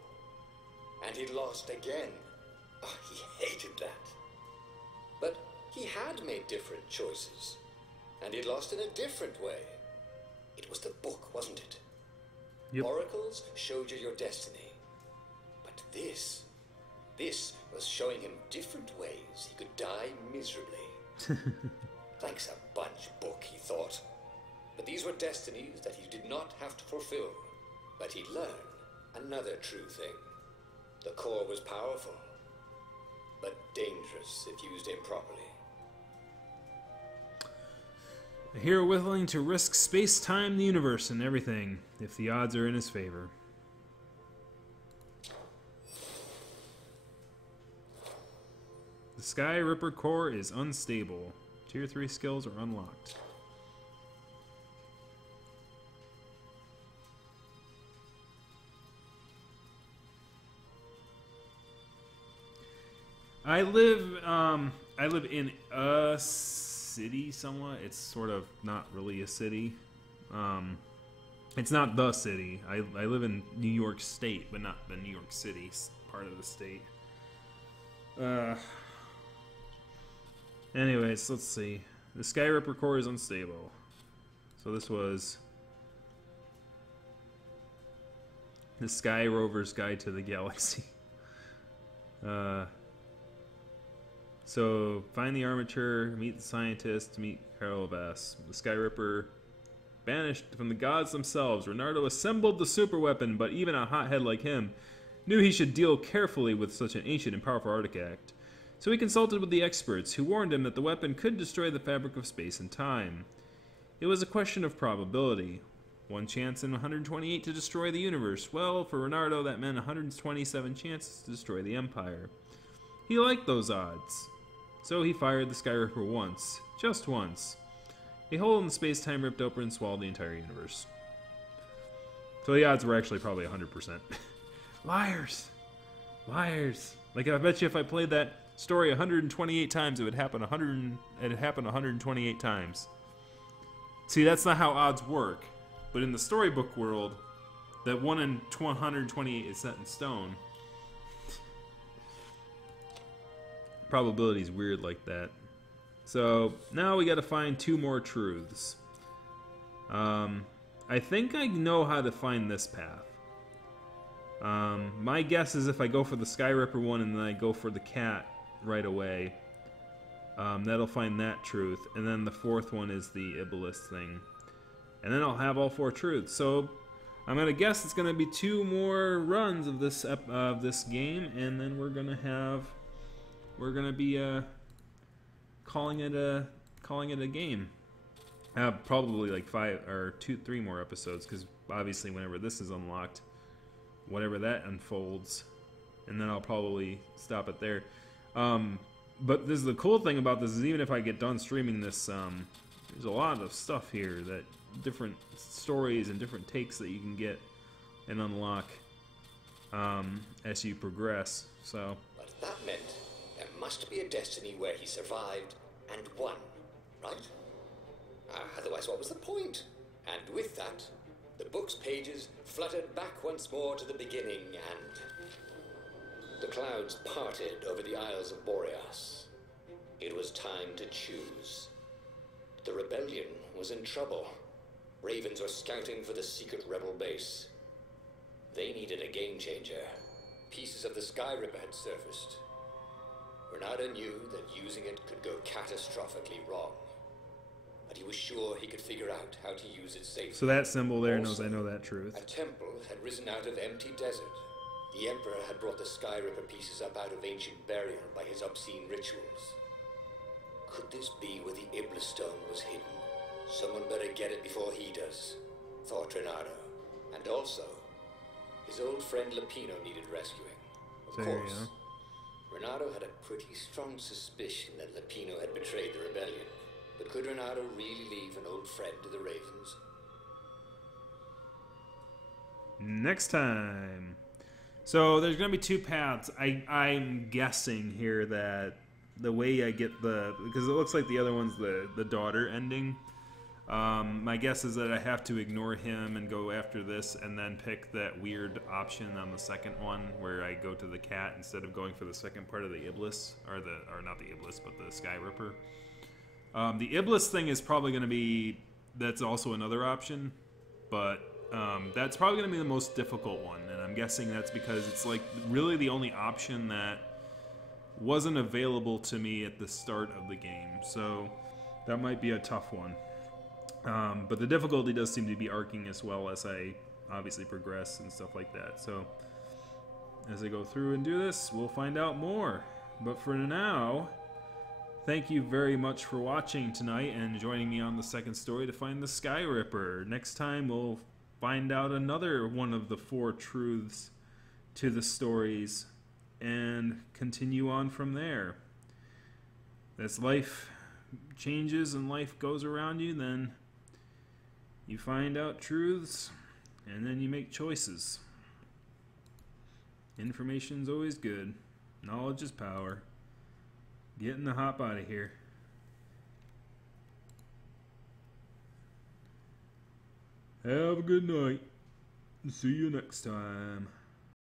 And he'd lost again. Oh, he hated that. But he had made different choices. And he'd lost in a different way. It was the book, wasn't it? Yep. Oracles showed you your destiny. But this was showing him different ways he could die miserably. Thanks a bunch, book, he thought. But these were destinies that he did not have to fulfill. But he'd learn another true thing. The core was powerful, but dangerous if used improperly. A hero willing to risk space, time, the universe, and everything, if the odds are in his favor. The Sky Ripper core is unstable. Tier 3 skills are unlocked. I live in a city somewhat. It's sort of not really a city. It's not the city. I live in New York State, but not the New York City part of the state. Anyways, let's see. The Sky Ripper core is unstable. So this was the Sky Rover's Guide to the Galaxy. So, find the armature, meet the scientist, meet Carol Bass. The Sky Ripper banished from the gods themselves. Renardo assembled the super weapon, but even a hothead like him knew he should deal carefully with such an ancient and powerful artifact. So he consulted with the experts, who warned him that the weapon could destroy the fabric of space and time. It was a question of probability. One chance in 128 to destroy the universe. Well, for Renardo, that meant 127 chances to destroy the Empire. He liked those odds. So he fired the Sky Ripper once. Just once. A hole in the space-time ripped open and swallowed the entire universe. So the odds were actually probably 100%. Liars! Liars! Like, I bet you if I played that story 128 times, it would happen 128 times. See, that's not how odds work. But in the storybook world, that 1 in 128 is set in stone. Probability is weird like that. So, now we gotta find 2 more truths. I think I know how to find this path. My guess is if I go for the Sky Ripper one and then I go for the cat right away, that'll find that truth. And then the 4th one is the Iblis thing. And then I'll have all 4 truths. So I'm gonna guess it's gonna be 2 more runs of this game, and then we're gonna be calling it a game. Probably like 5 or 3 more episodes, because obviously whenever this is unlocked, whatever that unfolds, and then I'll probably stop it there. But this is the cool thing about this, is even if I get done streaming this, there's a lot of stuff here, that different stories and different takes that you can get and unlock as you progress. So, but that meant there must be a destiny where he survived and won, right? Otherwise, what was the point? And with that, the book's pages fluttered back once more to the beginning, and the clouds parted over the Isles of Boreas. It was time to choose. The rebellion was in trouble. Ravens were scouting for the secret rebel base. They needed a game changer. Pieces of the Sky Ripper had surfaced. Renardo knew that using it could go catastrophically wrong, but he was sure he could figure out how to use it safely. So that symbol there also, knows I know that truth. A temple had risen out of empty desert. The Emperor had brought the Sky Ripper pieces up out of ancient burial by his obscene rituals. Could this be where the Iblis stone was hidden? Someone better get it before he does, thought Renardo. And also, his old friend Lupino needed rescuing. Of course, Renardo had a pretty strong suspicion that Lupino had betrayed the rebellion. But could Renardo really leave an old friend to the Ravens? Next time. So there's going to be 2 paths. I'm guessing here that the way I get because it looks like the other one's the daughter ending. My guess is that I have to ignore him and go after this, and then pick that weird option on the second one where I go to the cat instead of going for the second part of the Iblis, or not the Iblis, but the Sky Ripper. The Iblis thing is probably going to be, that's also another option, but that's probably going to be the most difficult one, and I'm guessing that's because it's like really the only option that wasn't available to me at the start of the game, so that might be a tough one. But the difficulty does seem to be arcing as well as I obviously progress and stuff like that. So as I go through and do this, we'll find out more. But for now, thank you very much for watching tonight and joining me on the second story to find the Sky Ripper. Next time we'll find out another one of the 4 truths to the stories and continue on from there. As life changes and life goes around you, then you find out truths, and then you make choices. Information's always good. Knowledge is power. Getting the hop out of here. Have a good night. See you next time.